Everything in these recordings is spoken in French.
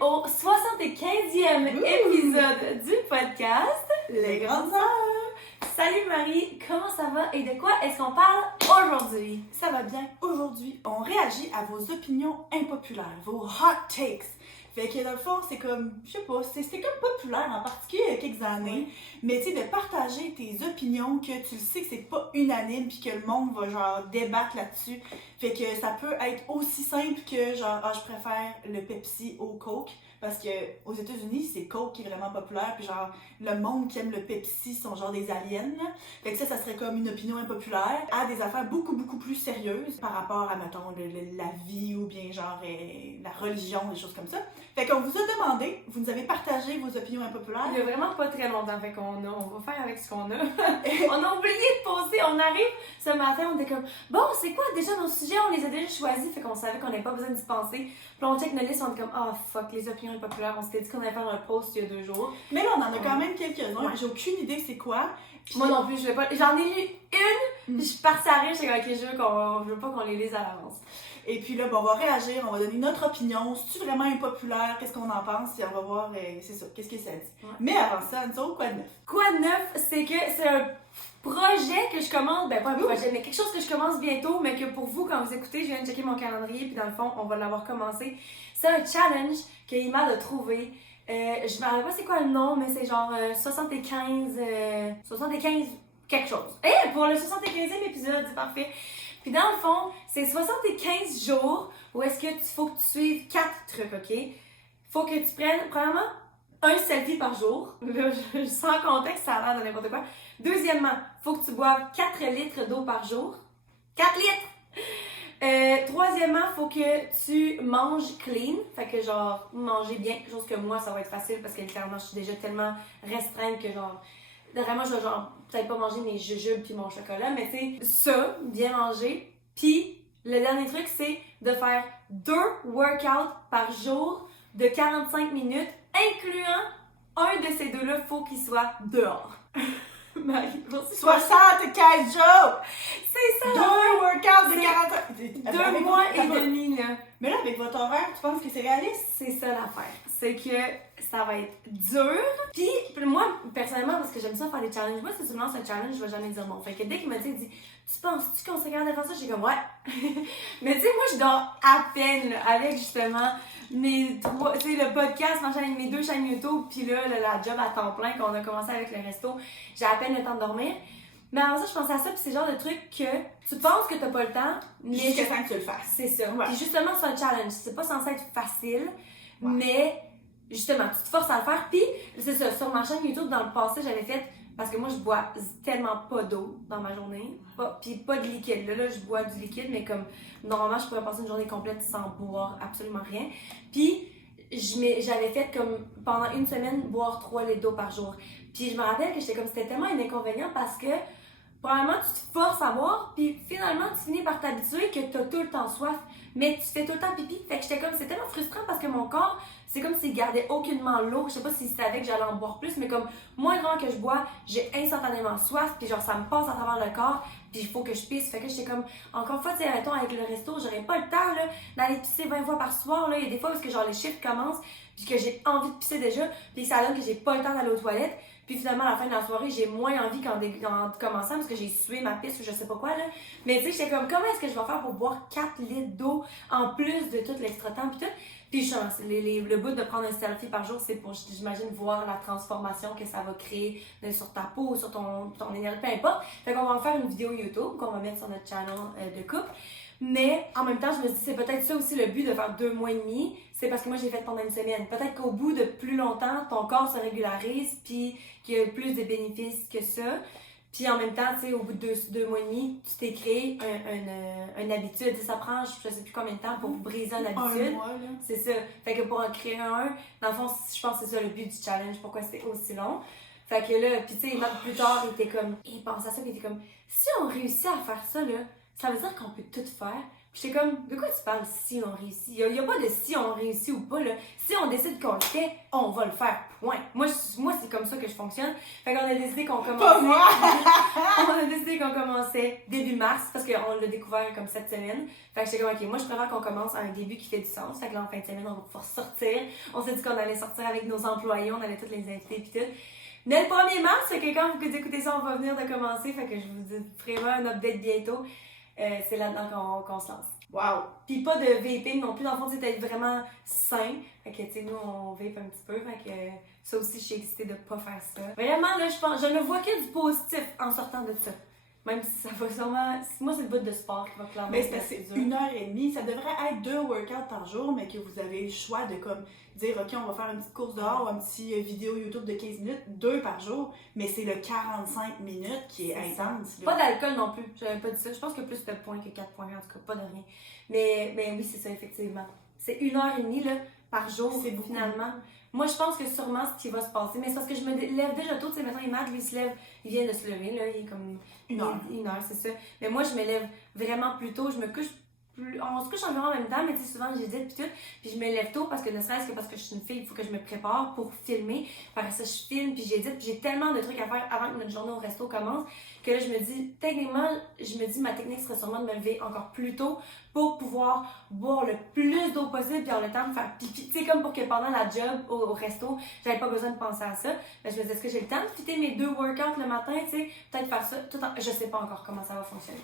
au 75e épisode du podcast Les Grandes Sœurs. Salut Marie, comment ça va et de quoi est-ce qu'on parle aujourd'hui? Ça va bien. Aujourd'hui, on réagit à vos opinions impopulaires, vos hot takes. Fait que dans le fond, c'est comme, je sais pas, c'est comme populaire en particulier il y a quelques années, mais tu sais, de partager tes opinions que tu le sais que c'est pas unanime puis que le monde va genre débattre là-dessus. Fait que ça peut être aussi simple que genre, je préfère le Pepsi au Coke. Parce que aux États-Unis, c'est Coke qui est vraiment populaire, puis genre, le monde qui aime le Pepsi sont genre des aliens, là. Fait que ça serait comme une opinion impopulaire à des affaires beaucoup plus sérieuses par rapport à, mettons, la vie ou bien genre la religion, des choses comme ça. Fait qu'on vous a demandé, vous nous avez partagé vos opinions impopulaires. Il y a vraiment pas très longtemps, fait on va faire avec ce qu'on a. On a oublié de poster, on arrive ce matin, on était comme, bon, c'est quoi déjà nos sujets, on les a déjà choisis, fait qu'on savait qu'on n'avait pas besoin d'y penser. Puis on check notre liste, on est comme, oh fuck, les opinions impopulaires, on s'était dit qu'on allait faire un post il y a 2 jours. Mais là, on en a quand même quelques-uns, j'ai aucune idée c'est quoi. Puis moi non plus, je vais pas. J'en ai lu une, puis je suis partie à rire, j'étais avec les jeux je veux pas qu'on les lise à l'avance. Et puis là, on va réagir, on va donner notre opinion. C'est-tu vraiment impopulaire? Qu'est-ce qu'on en pense? Et on va voir, c'est ça, qu'est-ce que ça dit. Ouais. Mais avant ça, nous autres, quoi de neuf? Quoi de neuf, c'est que c'est un projet que je commence, ben pas un projet, mais quelque chose que je commence bientôt, mais que pour vous, quand vous écoutez, je viens de checker mon calendrier, puis dans le fond, on va l'avoir commencé. C'est un challenge que Ima a trouvé. Je me rappelle pas c'est quoi le nom, mais c'est genre 75 quelque chose. Et pour le 75e épisode, c'est parfait. Puis dans le fond, c'est 75 jours où est-ce que faut que tu suives 4 trucs, ok? Faut que tu prennes, premièrement, un selfie par jour. Là, sans contexte, ça a l'air de n'importe quoi. Deuxièmement, faut que tu boives 4 litres d'eau par jour. 4 litres! Troisièmement, faut que tu manges clean. Fait que genre, manger bien, chose que moi, ça va être facile parce que littéralement, je suis déjà tellement restreinte que genre... Vraiment, je vais genre peut-être pas manger mes jujubes puis mon chocolat, mais tu sais, ça, bien manger. Puis, le dernier truc, c'est de faire 2 workouts par jour de 45 minutes, incluant un de ces 2-là, faut qu'il soit dehors. Marie, 75 jours! C'est ça! 2 workouts de 40... 2 mois et demi, là. Mais là, avec votre horaire, tu penses que c'est réaliste? C'est ça l'affaire. C'est que ça va être dur. Puis moi, personnellement, parce que j'aime ça faire des challenges, moi, si tu me lances un challenge, je vais jamais dire non. Fait que dès qu'il m'a dit, tu penses-tu qu'on serait capable de faire ça? J'ai comme, ouais. Mais tu sais, moi, je dors à peine, là, avec justement mes 3, tu sais, le podcast, mes 2 chaînes YouTube, puis là, la job à temps plein qu'on a commencé avec le resto, j'ai à peine le temps de dormir. Mais avant ça, je pensais à ça, puis c'est le genre de truc que tu penses que t'as pas le temps, mais jusqu'à temps que tu le fasses. C'est ça. Ouais. Puis justement, c'est un challenge. C'est pas censé être facile, ouais. Mais justement, tu te forces à le faire. Puis, c'est ça, sur ma chaîne YouTube, dans le passé, j'avais fait, parce que moi, je bois tellement pas d'eau dans ma journée, puis pas de liquide. Là, je bois du liquide, mais comme, normalement, je pourrais passer une journée complète sans boire absolument rien. Puis, j'avais fait comme, pendant une semaine, boire 3 litres d'eau par jour. Puis, je me rappelle que j'étais comme, c'était tellement un inconvénient parce que, probablement, tu te forces à boire, puis finalement, tu finis par t'habituer que t'as tout le temps soif, mais tu fais tout le temps pipi. Fait que j'étais comme, c'est tellement frustrant parce que mon corps, c'est comme s'il gardait aucunement l'eau. Je sais pas s'il savait que j'allais en boire plus, mais comme, moins grand que je bois, j'ai instantanément soif, puis genre, ça me passe à travers le corps, puis il faut que je pisse. Fait que j'étais comme, encore une fois, tu sais, mettons, avec le resto, j'aurais pas le temps, là, d'aller pisser 20 fois par soir, là. Il y a des fois où genre, les chiffres commencent, puis que j'ai envie de pisser déjà, puis ça donne que j'ai pas le temps d'aller aux toilettes. Puis finalement, à la fin de la soirée, j'ai moins envie qu'en commençant parce que j'ai sué ma pisse ou je sais pas quoi, là. Mais tu sais, j'étais comme, comment est-ce que je vais faire pour boire 4 litres d'eau en plus de tout l'extra temps pis tout? Puis justement, le bout de prendre un selfie par jour, c'est pour, j'imagine, voir la transformation que ça va créer sur ta peau ou sur ton énergie, peu importe. Fait qu'on va en faire une vidéo YouTube qu'on va mettre sur notre channel de couple. Mais en même temps, je me dis, c'est peut-être ça aussi le but de faire 2 mois et demi. C'est parce que moi, j'ai fait pendant une semaine. Peut-être qu'au bout de plus longtemps, ton corps se régularise puis qu'il y a plus de bénéfices que ça. Puis en même temps, tu sais, au bout de 2 mois et demi, tu t'es créé une habitude. Ça prend, je sais plus combien de temps pour briser une habitude. 1 mois, là. C'est ça. Fait que pour en créer un, dans le fond, je pense que c'est ça le but du challenge. Pourquoi c'est aussi long. Fait que là, puis tu sais, plus tard, il était comme, il pense à ça, puis il était comme, si on réussit à faire ça, là, ça veut dire qu'on peut tout faire. Puis j'étais comme, de quoi tu parles si on réussit? Il y a pas de si on réussit ou pas, là. Si on décide qu'on le fait, on va le faire, point. Moi c'est comme ça que je fonctionne. Fait qu'on a décidé qu'on commençait... Pas moi! On a décidé qu'on commençait début mars, parce qu'on l'a découvert comme cette semaine. Fait que j'étais comme, ok, moi je préfère qu'on commence à un début qui fait du sens. Fait que là, en fin de semaine, on va pouvoir sortir. On s'est dit qu'on allait sortir avec nos employés, on allait tous les inviter pis tout. Dès le 1er mars, fait que quand vous écoutez ça, on va venir de commencer. Fait que je vous ferai un update bientôt. C'est là-dedans qu'on se lance. Wow! Pis pas de vaping non plus, dans le fond, c'est d'être vraiment sain. Fait que, tu sais, nous, on vape un petit peu. Fait que ça aussi, je suis excitée de pas faire ça. Vraiment, là, je ne vois que du positif en sortant de ça. Même si ça va sûrement... Moi, c'est le bout de sport qui va clairement... Mais c'est 1h30. Ça devrait être 2 workouts par jour, mais que vous avez le choix de comme dire, OK, on va faire une petite course dehors ou une petite vidéo YouTube de 15 minutes, 2 par jour, mais c'est le 45 minutes qui est intense. Pas d'alcool non plus, j'avais pas dit ça. Je pense que plus de points que 4 points, en tout cas, pas de rien. Mais oui, c'est ça, effectivement. C'est 1h30 là, par jour, c'est beaucoup. Finalement. Moi, je pense que sûrement ce qui va se passer, mais c'est parce que je me lève déjà tôt, tu sais, maintenant, lui, il se lève, il vient de se lever, là, il est comme... 1 heure, c'est ça. Mais moi, je me lève vraiment plus tôt, je me couche on se couche environ en même temps, mais tu sais, souvent j'édite puis tout, puis je me lève tôt parce que ne serait-ce que parce que je suis une fille, il faut que je me prépare pour filmer. Par ça, je filme puis j'édite, puis j'ai tellement de trucs à faire avant que notre journée au resto commence que là, je me dis, techniquement, ma technique serait sûrement de me lever encore plus tôt pour pouvoir boire le plus d'eau possible puis avoir le temps de faire pipi. Tu sais, comme pour que pendant la job au resto, j'avais pas besoin de penser à ça. Mais je me disais, est-ce que j'ai le temps de fitter mes 2 workouts le matin, tu sais, peut-être faire ça tout en... Je sais pas encore comment ça va fonctionner.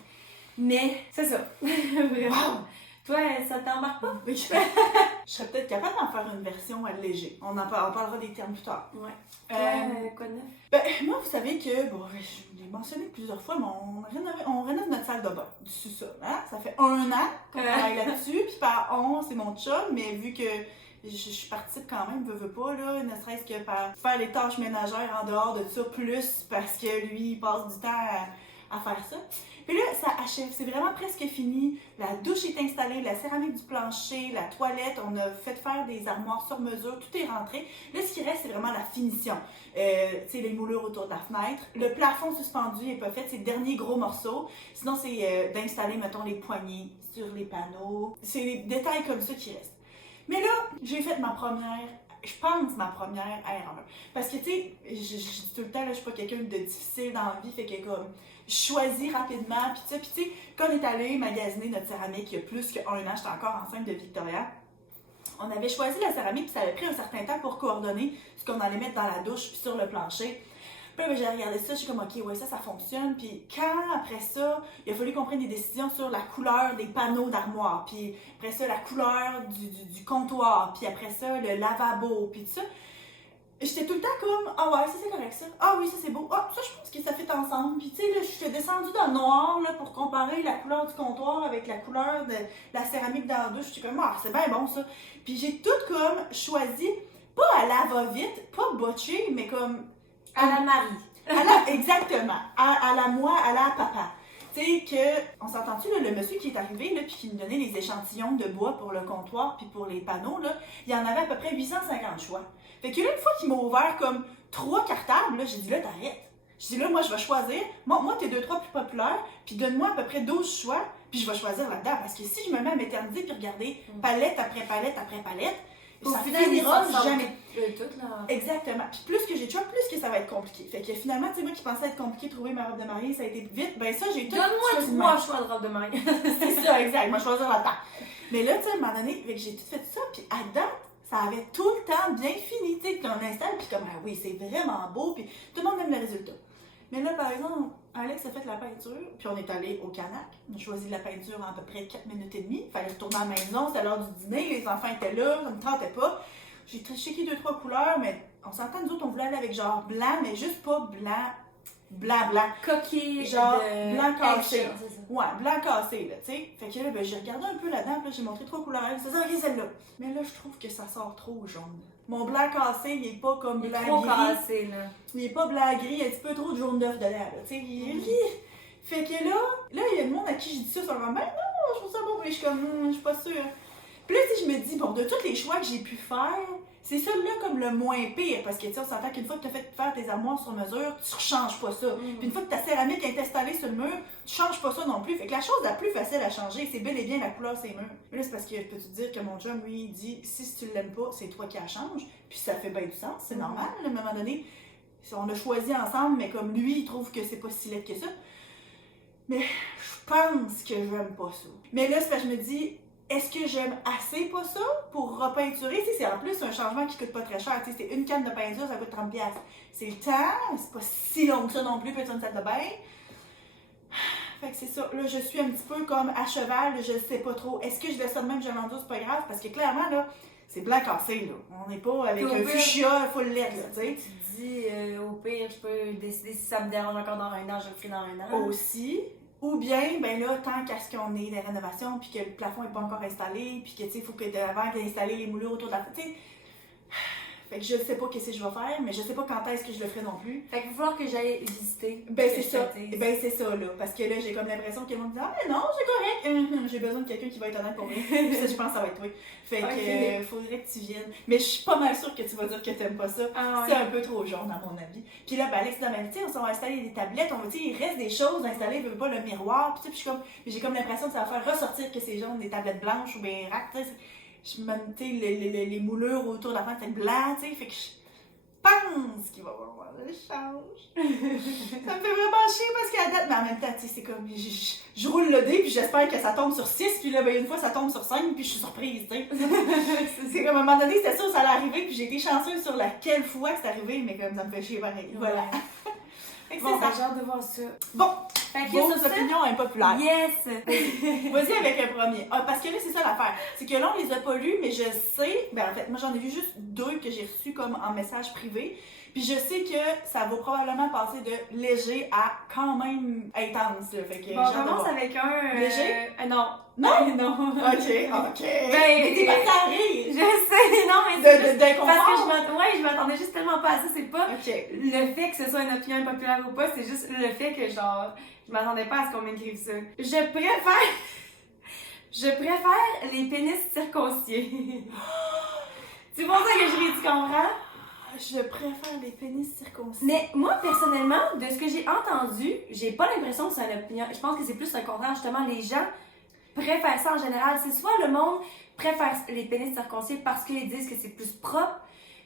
Mais c'est ça. Vraiment. Wow. Toi, ça t'embarque pas? Oui. Je serais peut-être capable d'en faire une version allégée. On parlera des termes plus tard. Ouais. Quoi de neuf? Ben, moi, vous savez que, bon, je l'ai mentionné plusieurs fois, mais on rénove notre salle de bain du sous-sol. Hein? Ça fait 1 an qu'on travaille là-dessus, puis par 11, c'est mon chum, mais vu que je participe quand même, veux pas, là, ne serait-ce que par faire les tâches ménagères en dehors de ça, plus parce que lui, il passe du temps à faire ça. Puis là, ça achève, c'est vraiment presque fini. La douche est installée, la céramique du plancher, la toilette, on a fait faire des armoires sur mesure, tout est rentré. Là, ce qui reste, c'est vraiment la finition. Tu sais, les moulures autour de la fenêtre. Le plafond suspendu n'est pas fait, c'est le dernier gros morceau. Sinon, c'est d'installer, mettons, les poignées sur les panneaux. C'est des détails comme ça qui restent. Mais là, j'ai fait ma première erreur. Parce que, tu sais, je dis tout le temps, là, je suis pas quelqu'un de difficile dans la vie, fait que comme... Je choisis rapidement, puis tu sais, quand on est allé magasiner notre céramique il y a plus qu'un an, j'étais encore enceinte de Victoria, on avait choisi la céramique, puis ça avait pris un certain temps pour coordonner ce qu'on allait mettre dans la douche, puis sur le plancher. Puis là, j'ai regardé ça, je suis comme, ok, ouais, ça fonctionne. Puis quand, après ça, il a fallu qu'on prenne des décisions sur la couleur des panneaux d'armoire, puis après ça, la couleur du comptoir, puis après ça, le lavabo, puis tout ça. J'étais tout le temps comme, ah ouais, ça c'est correct ça. Ah oui, ça c'est beau. Ah, ça je pense que ça fait ensemble. Puis tu sais, là, je suis descendue dans le noir là, pour comparer la couleur du comptoir avec la couleur de la céramique dans la douche. J'étais comme, ah, c'est bien bon ça. Puis j'ai tout comme choisi, pas à la va-vite, pas botché, mais comme. À la Marie. Exactement. À la moi, à la papa. Tu sais que, on s'entend-tu, là, le monsieur qui est arrivé, là, puis qui nous donnait les échantillons de bois pour le comptoir, puis pour les panneaux, là, il y en avait à peu près 850 choix. Fait que là, une fois qu'il m'a ouvert comme 3 cartables, là, j'ai dit là, t'arrêtes. J'ai dit là, moi, je vais choisir. Moi, tes 2-3 plus populaires, puis donne-moi à peu près 12 choix, puis je vais choisir là-dedans. Parce que si je me mets à m'éterniser puis regarder palette après palette après palette, ça finira jamais. Tout, là. Exactement. Puis plus que j'ai de choix, plus que ça va être compliqué. Fait que finalement, tu sais, moi qui pensais être compliqué de trouver ma robe de mariée, ça a été vite. Ben ça, j'ai tout. Donne-moi 3 choix de robe de mariée. C'est ça, exact. Moi, je choisir là-dedans. Mais là, tu sais, à un moment donné, j'ai tout fait ça, puis à date, ça avait tout le temps bien fini, tu sais, puis on installe, puis comme, ah oui, c'est vraiment beau, puis tout le monde aime le résultat. Mais là, par exemple, Alex a fait la peinture, puis on est allé au Canac. On a choisi la peinture en à peu près 4 minutes et demie. Il fallait retourner à la maison, c'était l'heure du dîner, les enfants étaient là, ça ne me tentait pas. J'ai checké 2-3 couleurs, mais on s'entend, nous autres, on voulait aller avec genre blanc, mais juste pas blanc. Coquille, genre de... blanc cassé. C'est Ouais, blanc cassé, là, tu sais. Fait que là, ben, j'ai regardé un peu là-dedans, puis là, j'ai montré 3 couleurs. Ça dit, ok, celle-là. Mais là, je trouve que ça sort trop jaune. Mon blanc cassé, il est pas comme blanc gris. Trop cassé, là. Il est pas blanc gris, il y a un petit peu trop de jaune d'œuf dedans, là, tu sais. Fait que là, il y a le monde à qui j'ai dit ça, ils sont comme, ben non, je trouve ça beau, mais je suis comme, je suis pas sûre. Puis là, tu sais, je me dis, bon, de tous les choix que j'ai pu faire, c'est ça là comme le moins pire, parce que tu sais, on s'entend qu'une fois que tu as fait faire tes armoires sur mesure, tu ne changes pas ça. Puis une fois que ta céramique est installée sur le mur, tu changes pas ça non plus. Fait que la chose la plus facile à changer, c'est bel et bien la couleur des murs. Mais là, c'est parce que peux-tu dire que mon chum, lui, il dit si tu l'aimes pas, c'est toi qui la change. Puis ça fait bien du sens, c'est normal, à un moment donné. On a choisi ensemble, mais comme lui, il trouve que c'est pas si laid que ça. Mais je pense que j'aime pas ça. Mais là, c'est parce que je me dis, est-ce que j'aime assez pas ça pour repeinturer? Tu sais, c'est en plus un changement qui coûte pas très cher. Tu sais, c'est une canne de peinture, ça coûte 30$. C'est le temps, c'est pas si long que ça non plus, peut-être une salle de bain. Fait que c'est ça. Là, je suis un petit peu comme à cheval, je sais pas trop. Est-ce que je laisse ça de même, je l'endosse, c'est pas grave? Parce que clairement, là, c'est blanc cassé, là. On n'est pas avec un fuchsia full lettre, là, tu sais. Tu dis, au pire, je peux décider si ça me dérange encore dans un an, je le ferai dans un an. Aussi. Ou bien, ben là, tant qu'à ce qu'on ait des rénovations, puis que le plafond n'est pas encore installé, puis que, tu sais, il faut que avant qu'il ait installé les moulures autour de la... Tu sais, fait que je sais pas qu'est-ce que je vais faire, mais je sais pas quand est-ce que je le ferai non plus. Fait qu'il va falloir que j'aille visiter. Ben c'est ça. Ben c'est ça, là. Parce que là, j'ai comme l'impression que le monde dit « Ah, mais non, c'est correct. J'ai besoin de quelqu'un qui va être honnête pour moi. » Ça, je pense que ça va être toi. Fait que faudrait que tu viennes. Mais je suis pas mal sûre que tu vas dire que t'aimes pas ça. Ah, c'est un peu trop jaune, à mon avis. Puis là, ben Alex, tu sais, on va installer des tablettes, on va, tu sais, il reste des choses installées, il veut pas le miroir, puis je suis comme, j'ai comme l'impression que ça va faire ressortir que c'est jaune, des tablettes blanches ou bien rack, tu sais. Je me dis, les moulures autour de la fenêtre, c'est blanc, tu sais, fait que je pense qu'il va y avoir le change. Ça me fait vraiment chier parce qu'à date, mais en même temps, tu sais, c'est comme, je roule le dé, puis j'espère que ça tombe sur 6, puis là, ben, une fois, ça tombe sur 5, puis je suis surprise, tu sais. C'est comme, à un moment donné, c'était sûr que ça allait arriver, puis j'ai été chanceuse sur laquelle fois que c'est arrivé, mais comme ça me fait chier pareil. Voilà. Bon, ben, j'ai hâte de voir ça. Bon, fait que vos opinions impopulaires. Yes! Vas-y avec un premier. Ah, parce que là, c'est ça l'affaire. C'est que là, on les a pas lus, mais je sais... Ben, en fait, moi, j'en ai vu juste 2 que j'ai reçus comme en message privé. Puis je sais que ça va probablement passer de léger à quand même intense. Là. Fait que bon, on commence avec un... Léger? Non. Non? Non. Ok. Ben, t'es pas à rire. Je sais, non, mais c'est d'inconfort. parce que je m'attendais juste tellement pas à ça. C'est pas Ok. le fait que ce soit une opinion impopulaire ou pas, c'est juste le fait que, genre, je m'attendais pas à ce qu'on m'écrive ça. Je préfère les pénis circonciés. C'est pour ça que je ris, tu comprends? Je préfère les pénis circoncis. Mais moi, personnellement, de ce que j'ai entendu, j'ai pas l'impression que c'est une opinion. Je pense que c'est plus le contraire. Justement, les gens préfèrent ça en général. C'est soit le monde préfère les pénis circoncis parce qu'ils disent que c'est plus propre,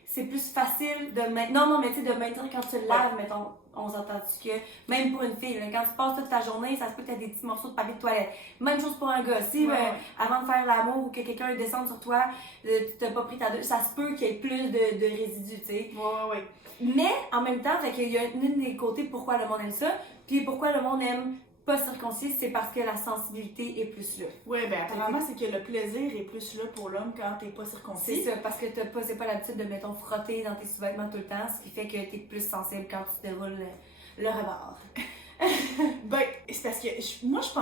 c'est plus facile de mettre. Non, mais tu sais, de maintenir quand tu le laves, mettons. On s'entend-tu que, même pour une fille, là, quand tu passes toute ta journée, ça se peut que tu aies des petits morceaux de papier de toilette. Même chose pour un gars. Si, avant de faire l'amour ou que quelqu'un descende sur toi, tu t'as pas pris ta douche, ça se peut qu'il y ait plus de résidus, tu sais. Ouais. Mais, en même temps, fait qu'il y a une des côtés pourquoi le monde aime ça, puis pourquoi le monde aime pas circoncis, c'est parce que la sensibilité est plus là. Ouais, ben apparemment, c'est que le plaisir est plus là pour l'homme quand t'es pas circoncis. C'est ça, parce que c'est pas l'habitude de, mettons, frotter dans tes sous-vêtements tout le temps, ce qui fait que t'es plus sensible quand tu déroules le rebord. Ben, c'est parce que moi, je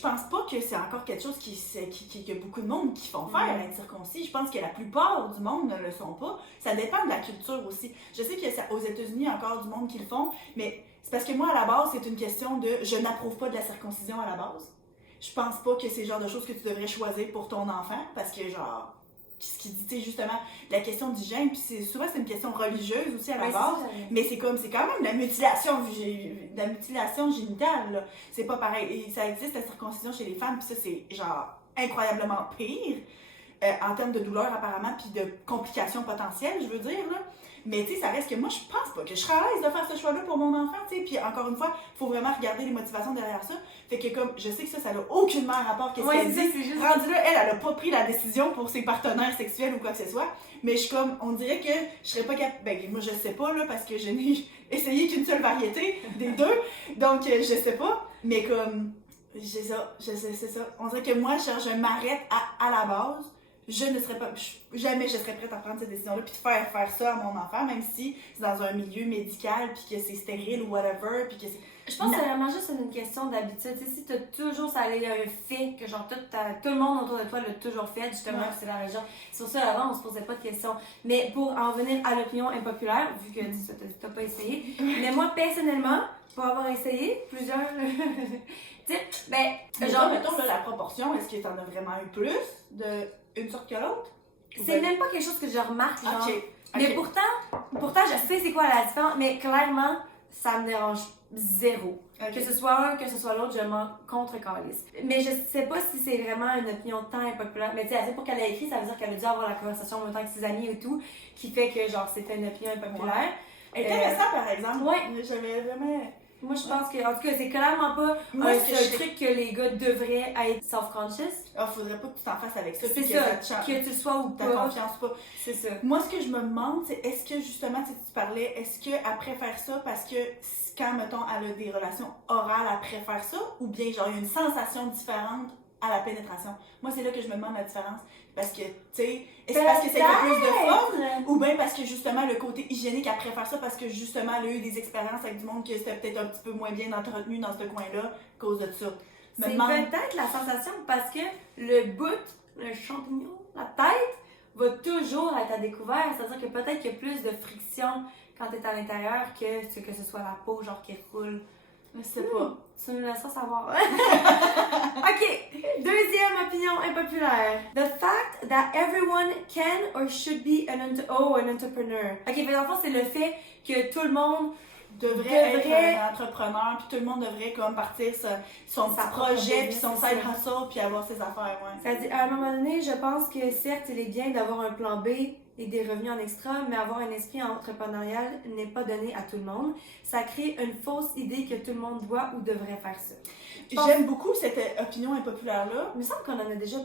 pense pas que c'est encore quelque chose qu'il y a beaucoup de monde qui font faire être circoncis. Je pense que la plupart du monde ne le sont pas. Ça dépend de la culture aussi. Je sais qu'aux États-Unis, il y a encore du monde qui le font, mais c'est parce que moi, à la base, c'est une question de je n'approuve pas de la circoncision à la base. Je pense pas que c'est le genre de choses que tu devrais choisir pour ton enfant, parce que genre, ce qui dit, tu sais, justement, la question d'hygiène, puis souvent c'est une question religieuse aussi à la base, mais c'est quand même la mutilation génitale, là. C'est pas pareil. Et ça existe la circoncision chez les femmes, puis ça c'est genre incroyablement pire, en termes de douleur apparemment, puis de complications potentielles, je veux dire, là. Mais tu sais, ça reste que moi, je pense pas que je serais à l'aise de faire ce choix-là pour mon enfant, tu sais. Puis encore une fois, il faut vraiment regarder les motivations derrière ça. Fait que comme, je sais que ça n'a aucunement rapport qu'est-ce qu'elle dit. Juste... Rendu là, elle a pas pris la décision pour ses partenaires sexuels ou quoi que ce soit. Mais je suis comme, on dirait que je serais pas capable. Ben, moi, je sais pas, là, parce que je n'ai essayé qu'une seule variété des deux. Donc, je sais pas. Mais comme, c'est ça. On dirait que moi, je m'arrête à la base. Jamais je serais prête à prendre cette décision-là puis de faire ça à mon enfant, même si c'est dans un milieu médical puis que c'est stérile ou whatever, puis que c'est... Je pense que c'est vraiment juste une question d'habitude. Tu sais, si t'as toujours, ça allait un fait que genre tout le monde autour de toi l'a toujours fait, justement, c'est la région. Sur ça, avant, on se posait pas de questions. Mais pour en venir à l'opinion impopulaire, vu que t'as pas essayé, mais moi, personnellement, pour avoir essayé plusieurs... tu sais, ben... genre, mettons, là, la proportion, est-ce que t'en as vraiment eu plus de une sorte que l'autre? C'est même pas quelque chose que je remarque, genre. Ok. Mais pourtant, je sais c'est quoi la différence, mais clairement, ça me dérange zéro. Ok. Que ce soit un, que ce soit l'autre, je m'en contre-calisse. Mais je sais pas si c'est vraiment une opinion tant impopulaire. Mais tu sais, pour qu'elle ait écrit, ça veut dire qu'elle a dû avoir la conversation en même temps que ses amis et tout, qui fait que, genre, c'était une opinion impopulaire. Intéressant, par exemple. Ouais. J'avais vraiment... Moi, je pense que, en tout cas, c'est clairement pas un truc que les gars devraient être self-conscious. Ah, faudrait pas que tu t'en fasses avec ça. C'est puis ça, que que tu le sois ou ta pas. confiance pas. C'est ça. Moi, ce que je me demande, c'est est-ce que justement, tu parlais, est-ce qu'elle préfère ça parce que quand, mettons, elle a des relations orales, elle préfère ça, ou bien, genre, il y a une sensation différente à la pénétration? Moi, c'est là que je me demande la différence. Parce que, tu sais, est-ce parce que c'est plus de fun? Ou bien parce que, justement, le côté hygiénique, elle préfère ça parce que, justement, elle a eu des expériences avec du monde que c'était peut-être un petit peu moins bien entretenu dans ce coin-là à cause de ça. C'est peut-être la sensation parce que le bout, le champignon, la tête, va toujours être à découvert. C'est-à-dire que peut-être qu'il y a plus de friction quand tu es à l'intérieur que ce soit la peau genre qui roule. Je sais pas. Tu me laisseras savoir. Ok, deuxième opinion impopulaire. The fact that everyone can or should be an entrepreneur. Ok, mais dans le fond, c'est le fait que tout le monde devrait être un entrepreneur, puis tout le monde devrait comme partir son Sa projet, puis business, son c'est side ça. hustle, puis avoir ses affaires, ouais. Ça dit, à un moment donné, je pense que certes, il est bien d'avoir un plan B et des revenus en extra, mais avoir un esprit entrepreneurial n'est pas donné à tout le monde. Ça crée une fausse idée que tout le monde doit ou devrait faire ça. J'aime beaucoup cette opinion impopulaire-là. Il me semble qu'on en a déjà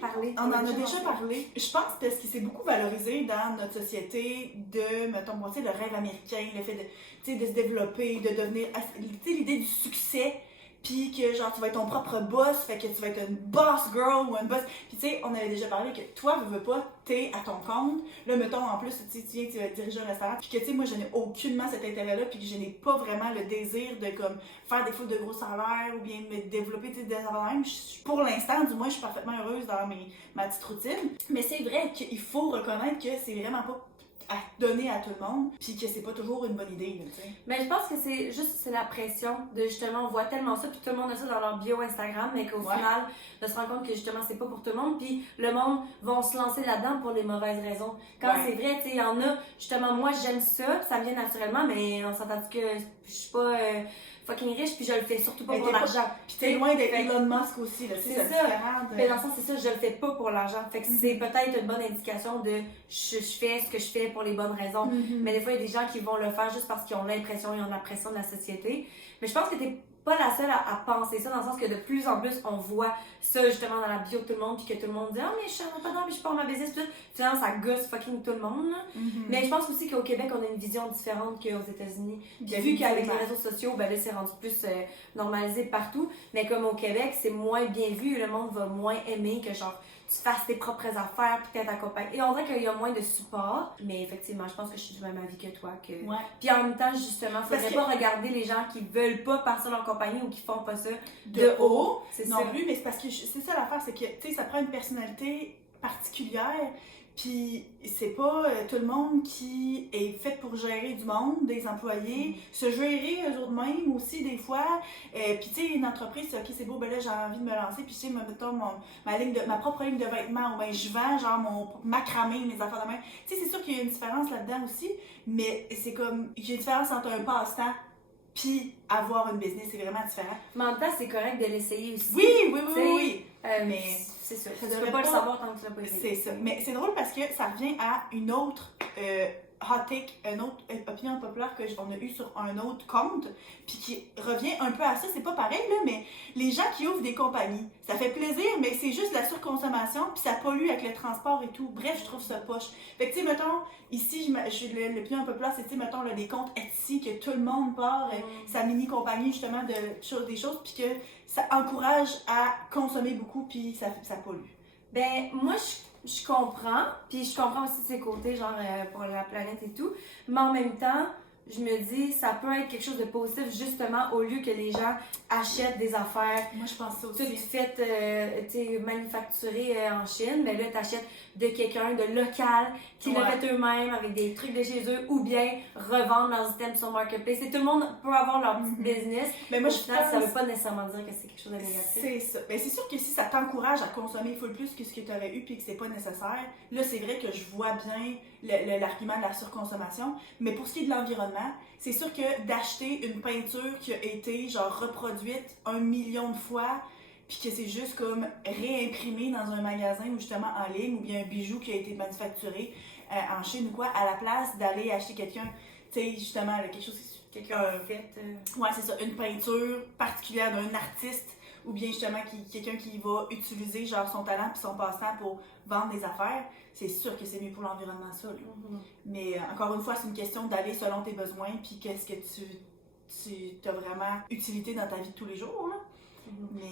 parlé. On en a déjà parlé. Je pense que ce qui s'est beaucoup valorisé dans notre société de, mettons, bon, tu sais, le rêve américain, le fait de, tu sais, de se développer, de devenir, tu sais, l'idée du succès, puis que genre tu vas être ton propre boss, fait que tu vas être une boss girl ou une boss. Puis tu sais, on avait déjà parlé que toi, veux pas, t'es à ton compte. Là, mettons, en plus, tu viens, tu vas diriger un restaurant, puis que tu sais, moi, je n'ai aucunement cet intérêt-là, puis que je n'ai pas vraiment le désir de comme faire des fous de gros salaires ou bien me développer, tu sais, des affaires même. Pour l'instant, du moins, je suis parfaitement heureuse dans ma petite routine. Mais c'est vrai qu'il faut reconnaître que c'est vraiment pas à donner à tout le monde, puis que c'est pas toujours une bonne idée, tu sais. Mais je pense que c'est la pression de justement, on voit tellement ça, puis tout le monde a ça dans leur bio Instagram, mais qu'au final, de se rendre compte que justement, c'est pas pour tout le monde, puis le monde va se lancer là-dedans pour les mauvaises raisons. Quand c'est vrai, tu sais, il y en a, justement, moi j'aime ça, ça me vient naturellement, mais on s'entend que je suis pas fucking riche, puis je le fais surtout pas pour l'argent. Puis t'es loin d'être Elon Musk aussi, là, tu sais, c'est différent. Mais dans le sens, c'est ça, je le fais pas pour l'argent. Fait que c'est peut-être une bonne indication de je fais ce que je fais pour les bonnes raisons. Mais des fois, il y a des gens qui vont le faire juste parce qu'ils ont l'impression, ils ont la pression de la société. Mais je pense que t'es pas la seule à penser ça, dans le sens que de plus en plus, on voit ça justement dans la bio de tout le monde, puis que tout le monde dit « Ah, mais je suis un entrepreneur, puis je pars ma business, tout. » Finalement, ça gosse fucking tout le monde. Mais je pense aussi qu'au Québec, on a une vision différente qu'aux États-Unis. Vu qu'avec les réseaux sociaux, ben là, c'est rendu plus normalisé partout. Mais comme au Québec, c'est moins bien vu, le monde va moins aimer que genre tu fasses tes propres affaires puis t'es accompagné. Et on dirait qu'il y a moins de support. Mais effectivement, je pense que je suis du même avis que toi. Puis en même temps, justement, il faudrait pas regarder les gens qui veulent pas partir leur compagnie ou qui font pas ça de haut. C'est non plus, mais c'est parce que c'est ça l'affaire, c'est que tu sais, ça prend une personnalité particulière. Puis c'est pas tout le monde qui est fait pour gérer du monde, des employés, se gérer eux autres mêmes aussi des fois. Puis tu sais, une entreprise, ok, c'est beau, ben là j'ai envie de me lancer, puis tu sais, mettons ma propre ligne de vêtements, ou ben je vends genre mon macramé, mes affaires de main. Tu sais, c'est sûr qu'il y a une différence là-dedans aussi, mais c'est comme, il y a une différence entre un passe-temps puis avoir une business, c'est vraiment différent. Mais en même temps, c'est correct de l'essayer aussi. Oui. Mais c'est ça. Tu peux pas le savoir tant que tu l'as pas essayé. C'est ça. Mais c'est drôle parce que ça revient à une autre hot take, une autre opinion populaire qu'on a eue sur un autre compte, puis qui revient un peu à ça. C'est pas pareil, là, mais les gens qui ouvrent des compagnies, ça fait plaisir, mais c'est juste de la surconsommation, puis ça pollue avec le transport et tout. Bref, je trouve ça poche. Fait que, tu sais, mettons, ici, l'opinion populaire, c'est, tu sais, mettons, là, des comptes Etsy, que tout le monde part, sa mini-compagnie, justement, des choses, puis que ça encourage à consommer beaucoup, puis ça pollue. Ben, moi, je comprends, puis je comprends aussi de ses côtés, genre pour la planète et tout, mais en même temps, je me dis, ça peut être quelque chose de positif, justement, au lieu que les gens achètent des affaires. Moi, je pense ça Tout aussi. fait manufacturé en Chine, mais là, t'achètes de quelqu'un de local qui l'a fait eux-mêmes avec des trucs de chez eux, ou bien revendre leurs items sur Marketplace. Et tout le monde peut avoir leur petit business. Mais moi, Au final, ça veut pas nécessairement dire que c'est quelque chose de négatif. C'est ça. Ben, c'est sûr que si ça t'encourage à consommer full plus que ce que tu aurais eu puis que c'est pas nécessaire, là, c'est vrai que je vois bien l'argument de la surconsommation. Mais pour ce qui est de l'environnement, c'est sûr que d'acheter une peinture qui a été genre reproduite 1 million de fois puis que c'est juste comme réimprimé dans un magasin ou justement en ligne, ou bien un bijou qui a été manufacturé en Chine ou quoi, à la place d'aller acheter quelqu'un, tu sais, justement, quelque chose, Quelqu'un fait. ouais, c'est ça, une peinture particulière d'un artiste, ou bien justement quelqu'un qui va utiliser genre son talent puis son passe-temps pour vendre des affaires, c'est sûr que c'est mieux pour l'environnement, ça. Mais encore une fois, c'est une question d'aller selon tes besoins puis qu'est-ce que tu as vraiment utilité dans ta vie de tous les jours, là.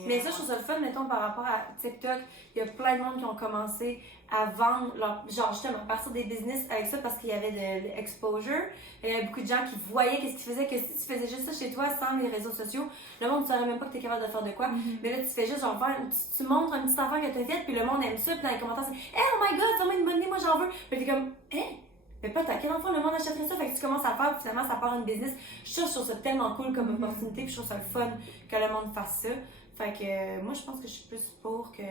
Mais ça, je trouve ça le fun, mettons, par rapport à TikTok. Il y a plein de monde qui ont commencé à vendre genre justement, à partir des business avec ça parce qu'il y avait de l'exposure. Il y avait beaucoup de gens qui voyaient qu'est-ce qu'ils faisaient, que si tu faisais juste ça chez toi sans les réseaux sociaux, le monde ne saurait même pas que tu es capable de faire de quoi. Mais là, tu fais juste genre tu montres une petite affaire que tu as faite, puis le monde aime ça, puis dans les commentaires, c'est hey, oh my god, c'est une bonne idée, moi j'en veux. Puis t'es comme, hein? Mais pas, à quel enfant le monde achèterait ça? Fait que tu commences à faire, puis finalement, ça part une business. Je trouve ça tellement cool comme opportunité, puis je trouve ça le fun que le monde fasse ça. Fait que moi, je pense que je suis plus pour que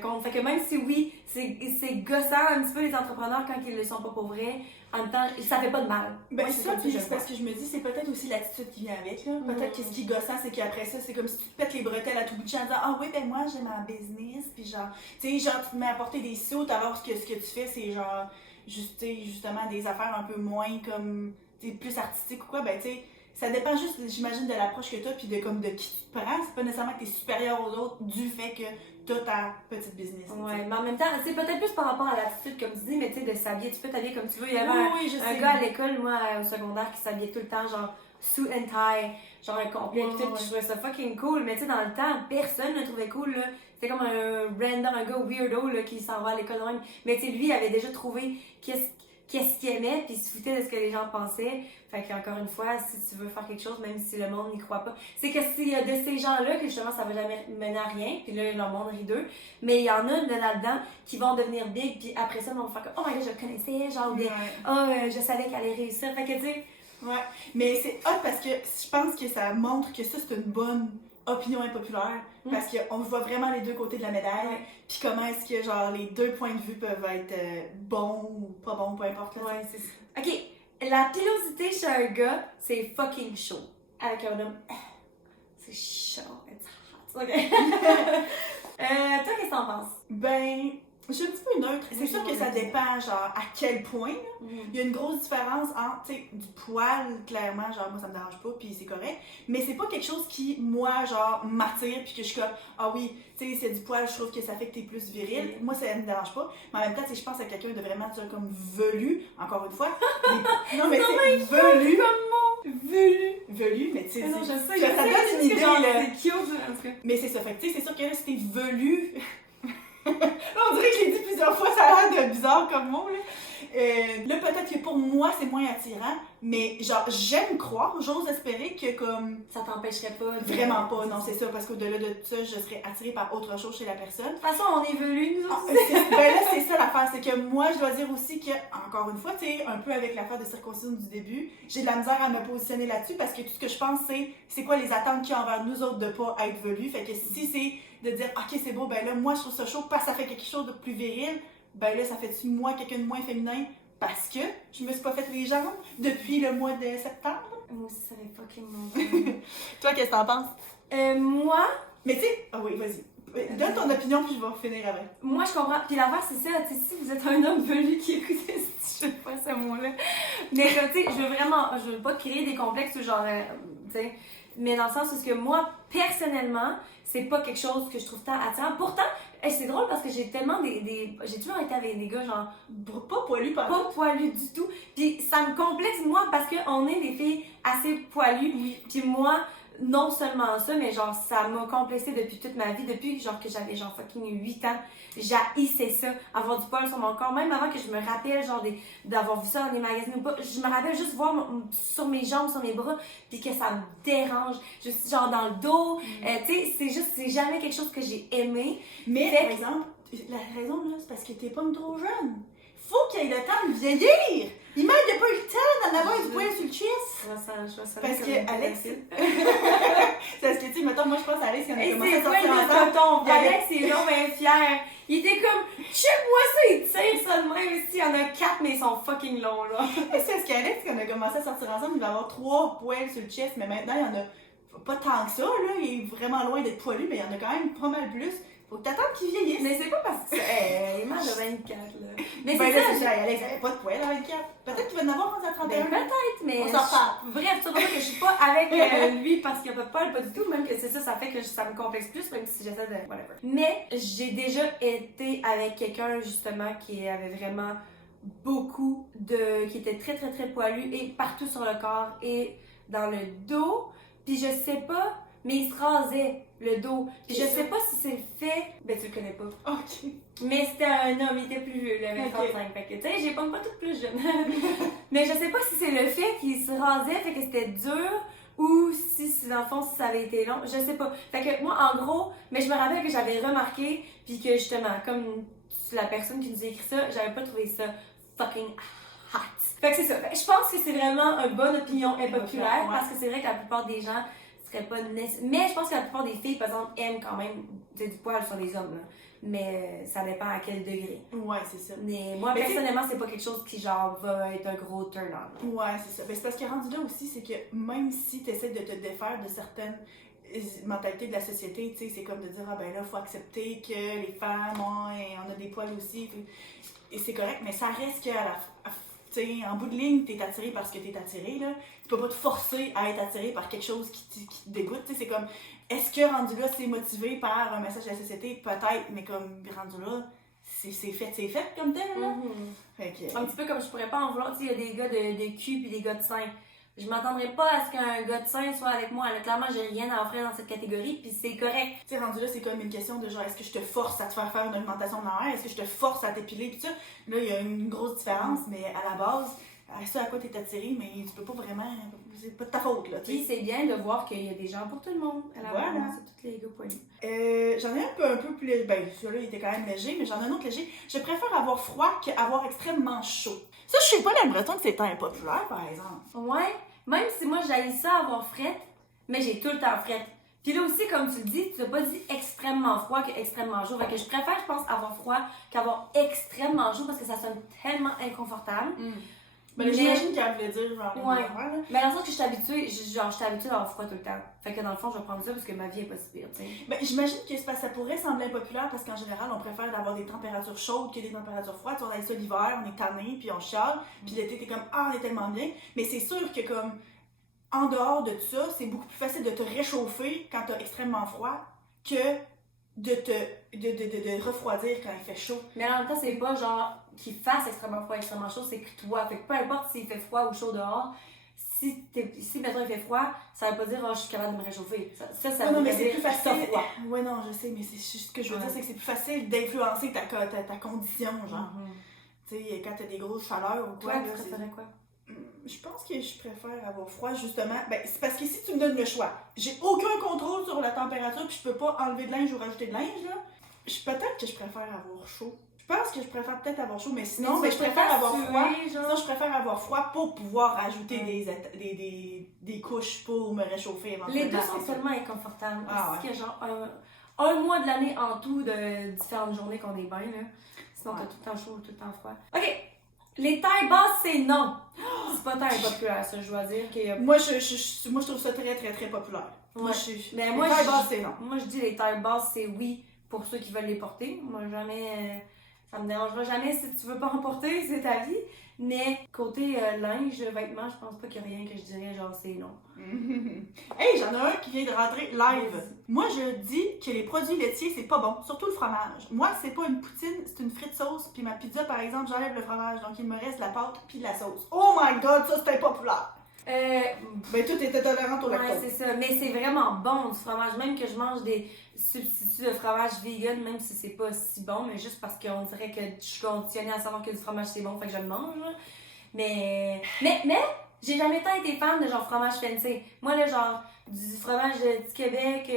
contre. Fait que même si oui, c'est gossant un petit peu les entrepreneurs quand ils le sont pas pour vrai, en même temps, ça fait pas de mal. Ben moi, ça, puis c'est parce que je me dis, c'est peut-être aussi l'attitude qui vient avec, là. Peut-être que ce qui est gossant, c'est qu'après ça, c'est comme si tu te pètes les bretelles à tout bout de champ en disant « Ah oui, ben moi, j'ai ma business », puis genre, tu sais, genre, tu te mets à porter des sous alors que ce que tu fais, c'est genre, justement, des affaires un peu moins comme, plus artistiques ou quoi, ben tu sais, ça dépend juste, j'imagine, de l'approche que tu as puis de qui tu te prends. C'est pas nécessairement que tu es supérieur aux autres du fait que tu as ta petite business. Ouais, mais en même temps, c'est peut-être plus par rapport à l'attitude, comme tu dis, mais tu sais, de s'habiller, tu peux t'habiller comme tu veux. Il y avait un gars à l'école, moi, au secondaire, qui s'habillait tout le temps, genre suit and tie, genre un complet, pis tout, je trouvais ça fucking cool. Mais tu sais, dans le temps, personne ne le trouvait cool, là. C'était comme un random, un gars weirdo, là, qui s'en va à l'école même. Mais tu sais, lui, il avait déjà trouvé qu'est-ce qu'il aimait, puis il se foutait de ce que les gens pensaient. Fait qu'encore une fois, si tu veux faire quelque chose, même si le monde n'y croit pas, c'est que s'il y a de ces gens-là que justement ça va jamais mener à rien, puis là, leur monde rit d'eux, mais il y en a de là-dedans qui vont devenir big, puis après ça, ils vont faire comme « Oh my god, je le connaissais », genre, des « Oh, je savais qu'elle allait réussir », fait que tu sais... Ouais, mais c'est hot parce que je pense que ça montre que ça, c'est une bonne opinion impopulaire, parce qu'on voit vraiment les deux côtés de la médaille, puis comment est-ce que genre les deux points de vue peuvent être bons ou pas bons, peu importe. Là, c'est ça. Ok, la pilosité chez un gars, c'est fucking chaud. Avec un homme, c'est chaud, it's hot. Ok. Toi, qu'est-ce que t'en penses? Ben, je suis un petit peu neutre. C'est sûr que ça dépend, genre, à quel point. Il y a une grosse différence entre, tu sais, du poil, clairement, genre, moi, ça me dérange pas, puis c'est correct. Mais c'est pas quelque chose qui, moi, genre, m'attire, puis que je suis comme, ah oui, tu sais, c'est du poil, je trouve que ça fait que t'es plus viril. Moi, ça me dérange pas. Mais en même temps, tu sais, je pense à quelqu'un de vraiment, tu vois, comme velu, encore une fois. Non, mais c'est velu. Velu, mais tu sais, non, je sais, ça donne une idée, là. C'est cute, en tout cas. Mais c'est ça, fait que tu sais, c'est sûr que là, si t'es velu... Là, on dirait que je l'ai dit plusieurs fois, ça a l'air de bizarre comme mot, là. Là, peut-être que pour moi, c'est moins attirant, mais genre, j'aime croire, j'ose espérer que comme... Ça t'empêcherait pas de... Vraiment pas, non, c'est ça, parce qu'au-delà de ça, je serais attirée par autre chose chez la personne. De toute façon, on est velus, nous autres. Ben là, c'est ça l'affaire, c'est que moi, je dois dire aussi que, encore une fois, tu sais, un peu avec l'affaire de circoncision du début, j'ai de la misère à me positionner là-dessus, parce que tout ce que je pense, c'est quoi les attentes qu'il y a envers nous autres de pas être velus, fait que si c'est de dire, ok, c'est beau, ben là, moi, je trouve ça chaud parce que ça fait quelque chose de plus viril, ben là, ça fait-tu moi quelqu'un de moins féminin parce que je me suis pas fait les jambes depuis le mois de septembre? Moi aussi, ça fait fucking longtemps. Toi, qu'est-ce que t'en penses? Moi... Mais tu sais... Ah oui, vas-y. Donne ton opinion, puis je vais finir avec. Moi, je comprends. Puis l'affaire, c'est ça, tu sais, si vous êtes un homme velu qui écoute, je sais pas ce mot-là. Mais comme, tu sais, je veux pas créer des complexes ou genre, tu sais, mais dans le sens où que moi, personnellement, c'est pas quelque chose que je trouve tant attirant. Pourtant, c'est drôle parce que j'ai tellement j'ai toujours été avec des gars genre pas poilus, pas poilus du tout. Puis ça me complexe moi parce qu'on est des filles assez poilues. Puis moi, non seulement ça, mais genre, ça m'a complexé depuis toute ma vie, depuis genre que j'avais genre fucking 8 ans. J'haïssais ça, avoir du poil sur mon corps, même avant que je me rappelle genre d'avoir vu ça dans des magazines ou pas. Je me rappelle juste voir sur mes jambes, sur mes bras, puis que ça me dérange. Juste genre dans le dos, tu sais, c'est jamais quelque chose que j'ai aimé. Mais, par exemple, la raison là, c'est parce que t'es pas trop jeune. Faut qu'il y ait le temps de vieillir! Il m'a pas eu le temps d'en avoir du poil sur le chest! Je vois ça Parce comme que Alex. facile. Parce que, tu sais, mettons, moi je pense à Alex qui en a Et commencé c'est à quoi sortir le ensemble. coton? Alex, c'est long, mais fier. Il était comme, check-moi ça, il tire ça de même. Il y en a 4, mais ils sont fucking longs, là. C'est parce qu'Alex, quand on a commencé à sortir ensemble, il va avoir 3 poils sur le chest, mais maintenant, il y en a pas tant que ça, là. Il est vraiment loin d'être poilu, mais il y en a quand même pas mal plus. Faut que t'attendes qu'il vieillisse. Mais c'est pas parce que il est mal de 24, là. Mais Ben c'est là, ça. c'est ça, Alex avait pas de poils à 24. Peut-être qu'il va en avoir rendu à 31. Ben, peut-être, mais. On s'en reparle. Bref, tu vois que je suis pas avec lui parce qu'il n'y a pas de poil, pas du tout. Même que c'est ça, ça fait que ça me complexe plus, même si j'essaie de. Whatever. Mais j'ai déjà été avec quelqu'un, justement, qui avait vraiment beaucoup de. Qui était très, très, très poilu et partout sur le corps et dans le dos. Puis je sais pas, mais il se rasait le dos. Puis je sais pas si c'est le fait. Ben, tu le connais pas. Ok. Mais c'était un homme, il était plus vieux, il avait 35. Fait que, tu sais, j'ai pas toute plus jeune. Mais je sais pas si c'est le fait qu'il se rasait, fait que c'était dur, ou si dans le fond, si ça avait été long. Je sais pas. Fait que moi, en gros, mais je me rappelle que j'avais remarqué, puis que justement, comme la personne qui nous a écrit ça, j'avais pas trouvé ça fucking hot. Fait que c'est ça. Fait que je pense que c'est vraiment une bonne opinion impopulaire, parce que c'est vrai que la plupart des gens seraient pas nécessaires. Mais je pense que la plupart des filles, par exemple, aiment quand même du poil sur les hommes, là. Mais ça dépend à quel degré. Ouais, c'est ça. Mais moi, personnellement, c'est pas quelque chose qui, genre, va être un gros turn-on. Ouais, c'est ça. Ben, c'est parce que rendu là aussi, c'est que même si tu essaies de te défaire de certaines mentalités de la société, tu sais, c'est comme de dire, ah ben là, faut accepter que les femmes, on a des poils aussi. Et c'est correct, mais ça reste qu'à la tu sais, en bout de ligne, t'es attiré parce que t'es attiré, là. Tu peux pas te forcer à être attiré par quelque chose qui te dégoûte, tu sais. C'est comme, est-ce que rendu là, c'est motivé par un message de la société? Peut-être, mais comme rendu là, c'est fait comme tel, là. Fait que... Un petit peu comme je pourrais pas en vouloir, tu sais, il y a des gars de cul puis des gars de sein. Je m'attendrais pas à ce qu'un gars de sein soit avec moi. Là, clairement, j'ai rien à offrir dans cette catégorie, puis c'est correct. Tu sais, rendu là, c'est comme une question de genre, est-ce que je te force à te faire une augmentation de mammaire? Est-ce que je te force à t'épiler? Puis ça, là, il y a une grosse différence, mais à la base, à ça à quoi t'es attiré, mais tu peux pas vraiment, c'est pas de ta faute, là. Puis c'est bien de voir qu'il y a des gens pour tout le monde. À la voilà. base, c'est tous les gars poilus. J'en ai un peu plus léger. Ben, celui-là, il était quand même léger, mais j'en ai un autre léger. Je préfère avoir froid qu'avoir extrêmement chaud. Ça, je sais pas l'impression que c'est impopulaire, par exemple. Ouais. Même si moi j'haïs ça avoir frette, mais j'ai tout le temps frette. Puis là aussi, comme tu le dis, tu n'as pas dit extrêmement froid que extrêmement chaud. Fait que je préfère, je pense, avoir froid qu'avoir extrêmement chaud parce que ça sonne tellement inconfortable. Ben, j'imagine qu'elle voulait dire genre. Ouais. Mais dans le sens que je suis habituée, d'avoir froid tout le temps. Fait que dans le fond, je vais prendre ça parce que ma vie est pas si pire, tu sais. Ben, j'imagine que ça pourrait sembler impopulaire parce qu'en général, on préfère d'avoir des températures chaudes que des températures froides. On a ça l'hiver, on est tanné, puis on chiale. Puis l'été, t'es comme, ah, on est tellement bien. Mais c'est sûr que, comme, en dehors de ça, c'est beaucoup plus facile de te réchauffer quand t'as extrêmement froid que de refroidir quand il fait chaud. Mais en même temps, c'est pas genre qu'il fasse extrêmement froid, extrêmement chaud, c'est que toi. Fait que peu importe s'il fait froid ou chaud dehors, si mettons il fait froid, ça veut pas dire, oh, je suis capable de me réchauffer. Ça ouais, non, mais c'est dire plus facile. froid. Ouais, non, je sais, mais c'est juste ce que je veux dire, c'est que c'est plus facile d'influencer ta condition, genre. Tu sais, quand t'as des grosses chaleurs ou quoi. Toi, tu préférais quoi? Je pense que je préfère avoir froid, justement. Ben, c'est parce que si tu me donnes le choix, j'ai aucun contrôle sur la température, puis je peux pas enlever de linge ou rajouter de linge, là. Peut-être que je préfère avoir chaud. Je pense que je préfère peut-être avoir chaud, mais sinon, je préfère avoir froid. Sinon, je préfère avoir froid pour pouvoir rajouter des couches pour me réchauffer éventuellement. Les deux sont tellement inconfortables. Ah, parce qu'il y a genre un mois de l'année en tout de différentes journées qu'on est bien, là. Sinon, t'as tout le temps chaud ou tout le temps froid. OK! Les tailles basses, c'est non! C'est pas tant impopulaire, ça, je dois dire. Qu'il y a... Moi, je trouve ça très, très, très populaire. Ouais. Les tailles basses, c'est non. Moi, je dis les tailles basses, c'est oui pour ceux qui veulent les porter. Moi, jamais... ça me dérangera jamais si tu veux pas en porter, c'est ta vie. Mais côté linge, vêtements, je pense pas qu'il y a rien que je dirais genre c'est non. Hey, j'en ai un qui vient de rentrer live. Moi, je dis que les produits laitiers, c'est pas bon, surtout le fromage. Moi, c'est pas une poutine, c'est une frite sauce. Puis ma pizza, par exemple, j'enlève le fromage. Donc, il me reste la pâte puis la sauce. Oh my god, ça, c'est impopulaire! Ben, toi, t'étais tolérante au Ouais, lactose. c'est ça. Mais c'est vraiment bon du fromage. Même que je mange des substituts de fromage vegan, même si c'est pas si bon, mais juste parce qu'on dirait que je suis conditionnée à savoir que du fromage c'est bon, fait que je le mange. Là. Mais j'ai jamais tant été fan de genre fromage fancy. Moi, là, genre, du fromage du Québec,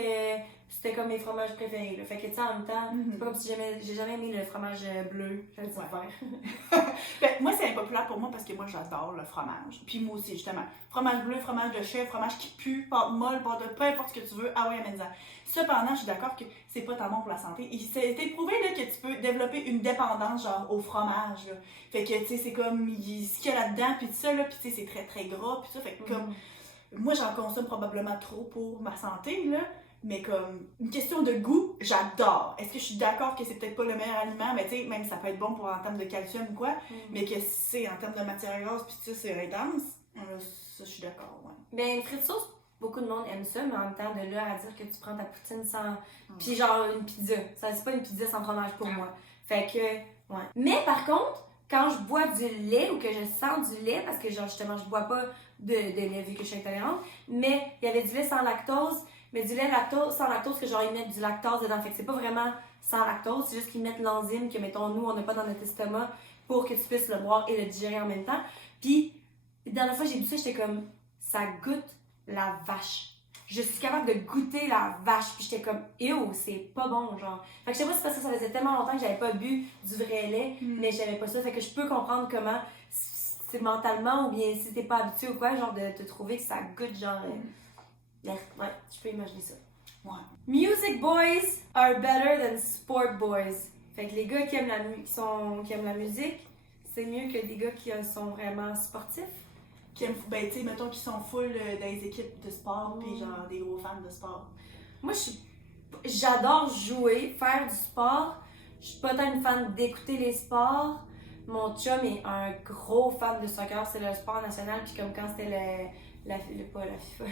c'était comme mes fromages préférés. Là. Fait que, tu sais, en même temps, c'est pas comme si j'ai jamais aimé le fromage bleu. J'avais dit vert. Ben, moi, c'est impopulaire pour moi parce que moi, j'adore le fromage. Puis moi aussi, justement. Fromage bleu, fromage de chèvre, fromage qui pue, pâte molle, pâte de peu importe ce que tu veux. Ah ouais, amène-en. Cependant, je suis d'accord que c'est pas tant bon pour la santé. Il s'est été prouvé là, que tu peux développer une dépendance genre au fromage. Là. Fait que, tu sais, c'est comme ce qu'il y a là-dedans, puis tout ça, là, puis tu sais, c'est très, très gras, puis ça. Fait que comme, moi, j'en consomme probablement trop pour ma santé, là. Mais comme, une question de goût, j'adore. Est-ce que je suis d'accord que c'est peut-être pas le meilleur aliment, mais tu sais, même ça peut être bon pour en termes de calcium ou quoi, mais que c'est en termes de matière grasse, puis ça, c'est intense, ça, je suis d'accord, ouais. Ben, une frite sauce, beaucoup de monde aime ça, mais en même temps, de là à dire que tu prends ta poutine sans. Puis genre une pizza. Ça, c'est pas une pizza sans fromage pour moi. Fait que, ouais. Mais par contre, quand je bois du lait ou que je sens du lait, parce que genre justement, je bois pas de lait vu que je suis intolérante, mais il y avait du lait sans lactose, mais du lait sans lactose, que genre ils mettent du lactose dedans. Fait que c'est pas vraiment sans lactose, c'est juste qu'ils mettent l'enzyme que, mettons, nous, on n'a pas dans notre estomac pour que tu puisses le boire et le digérer en même temps. Puis, la dernière fois, j'ai bu ça, j'étais comme, ça goûte la vache. Je suis capable de goûter la vache, puis j'étais comme, ew, c'est pas bon, genre. Fait que je sais pas si c'est parce que ça faisait tellement longtemps que j'avais pas bu du vrai lait, mais j'aimais pas ça. Fait que je peux comprendre comment, c'est mentalement, ou bien si t'es pas habitué ou quoi, genre de te trouver que ça goûte, genre. Ouais, je peux imaginer ça. Ouais. Music boys are better than sport boys. Fait que les gars qui aiment la musique, c'est mieux que des gars qui sont vraiment sportifs. Qui aiment, ben, tu sais, mettons qu'ils sont full dans les équipes de sport, puis genre des gros fans de sport. Moi, j'adore jouer, faire du sport. Je suis pas tant une fan d'écouter les sports. Mon chum est un gros fan de soccer, c'est le sport national. Puis comme quand c'était pas la FIFA,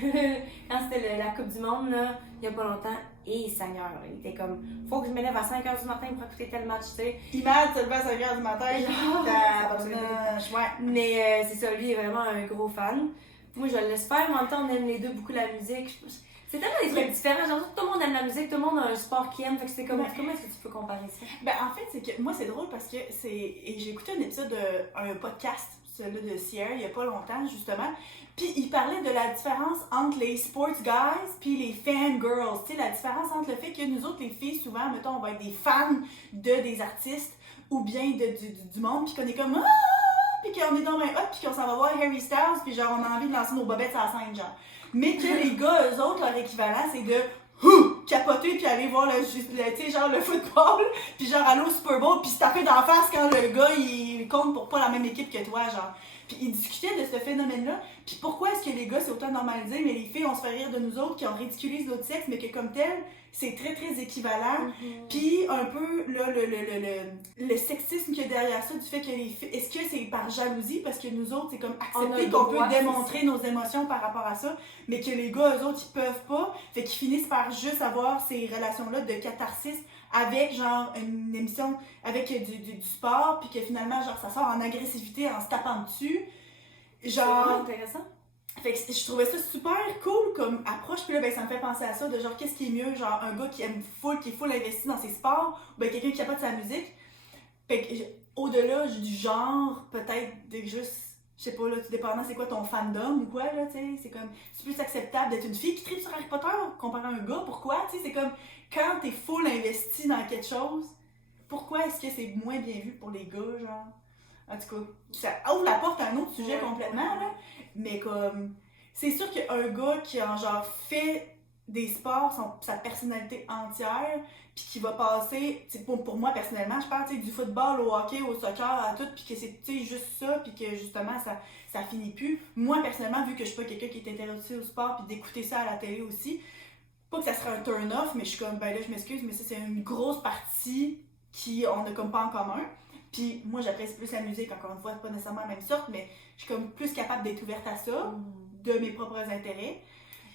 quand c'était la Coupe du Monde, là, il y a pas longtemps, et Seigneur, il était comme, faut que je me lève à 5h du matin pour écouter tel match, tu sais. Imad se levait à 5h du matin, ouais. Mais c'est ça, lui il est vraiment un gros fan. Moi, je le laisse faire, mais en même temps, on aime les deux beaucoup la musique. C'est tellement des trucs différents. J'ai l'impression que tout le monde aime la musique, tout le monde a un sport qu'il aime. Fait que c'est comme, comment est-ce que tu peux comparer ça? Ben, en fait, c'est que moi, c'est drôle parce que et j'ai écouté un épisode un podcast, celui de Sierra, il y a pas longtemps, justement. Puis il parlait de la différence entre les sports guys puis les fangirls. Tu sais, la différence entre le fait que nous autres, les filles, souvent, mettons, on va être des fans des artistes ou bien du monde, puis qu'on est comme puis qu'on est dans un hot, puis qu'on s'en va voir Harry Styles, puis genre, on a envie de lancer nos bobettes à la scène, genre. Mais que les gars, eux autres, leur équivalent, c'est de capoter puis aller voir le football, puis genre aller au Super Bowl, puis se taper d'en face quand le gars, il compte pour pas la même équipe que toi, genre. Puis ils discutaient de ce phénomène-là, puis pourquoi est-ce que les gars, c'est autant normalisé, mais les filles, on se fait rire de nous autres, qui on ridiculise l'autre sexe, mais que comme tel, c'est très, très équivalent. Puis un peu, là, le sexisme qu'il y a derrière ça, du fait que les filles... Est-ce que c'est par jalousie? Parce que nous autres, c'est comme accepter qu'on peut démontrer nos émotions par rapport à ça, mais que les gars, eux autres, ils peuvent pas. Fait qu'ils finissent par juste avoir ces relations-là de catharsis avec, genre, une émission avec du sport, puis que finalement, genre, ça sort en agressivité, en se tapant dessus. Genre... C'est intéressant. Fait que je trouvais ça super cool comme approche, puis là, ben, ça me fait penser à ça, de genre, qu'est-ce qui est mieux, genre, un gars qui aime qui est full investi dans ses sports, ou ben, quelqu'un qui capote sa musique. Fait que, au-delà du genre, peut-être, de juste, je sais pas, là, tout dépendant, c'est quoi ton fandom ou quoi, là, tu sais, c'est comme, c'est plus acceptable d'être une fille qui tripe sur Harry Potter comparé à un gars, pourquoi, tu sais, c'est comme, quand t'es full investi dans quelque chose, pourquoi est-ce que c'est moins bien vu pour les gars, genre? En tout cas, ça ouvre la porte à un autre sujet complètement, là. Mais comme, c'est sûr qu'un gars qui a genre fait des sports, sa personnalité entière, puis qui va passer, pour moi personnellement, je parle du football au hockey, au soccer, à tout, puis que c'est juste ça, puis que justement ça finit plus. Moi personnellement, vu que je suis pas quelqu'un qui est intéressé au sport, puis d'écouter ça à la télé aussi, pas que ça serait un turn-off, mais je suis comme, ben là je m'excuse, mais ça c'est une grosse partie qu'on a comme pas en commun. Puis moi, j'apprécie plus la musique, encore une fois, pas nécessairement la même sorte, mais je suis comme plus capable d'être ouverte à ça, de mes propres intérêts.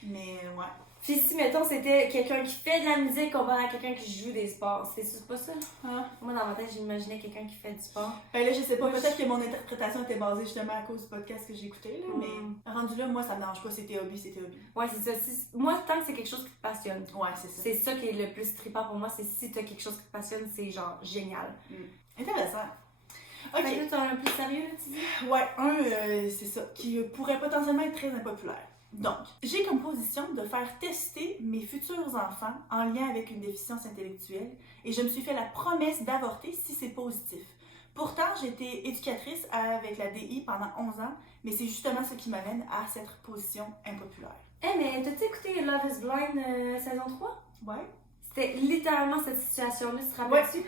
Mais ouais. Puis si, mettons, c'était quelqu'un qui fait de la musique comparé à quelqu'un qui joue des sports, c'est pas ça? Ah. Moi, dans ma tête, j'imaginais quelqu'un qui fait du sport. Ben là, je sais pas, Moi, peut-être que mon interprétation était basée justement à cause du podcast que j'ai écouté, là, Mm. mais rendu là, moi, ça me dérange pas, c'était hobby, c'était hobby. Ouais, c'est ça. Moi, tant que c'est quelque chose qui te passionne, Ouais, c'est ça. c'est ça qui est le plus trippant pour moi, c'est si t'as quelque chose qui te passionne, c'est genre génial. Intéressant. Fait que Ok. là, t'as un plus sérieux, là, tu dis? Ouais, c'est ça, qui pourrait potentiellement être très impopulaire. Donc, j'ai comme position de faire tester mes futurs enfants en lien avec une déficience intellectuelle et je me suis fait la promesse d'avorter si c'est positif. Pourtant, j'ai été éducatrice avec la DI pendant 11 ans, mais c'est justement ce qui m'amène à cette position impopulaire. Mais t'as-tu écouté Love is Blind saison 3? Ouais. C'était littéralement cette situation-là, tu te Ouais, rappelles-tu?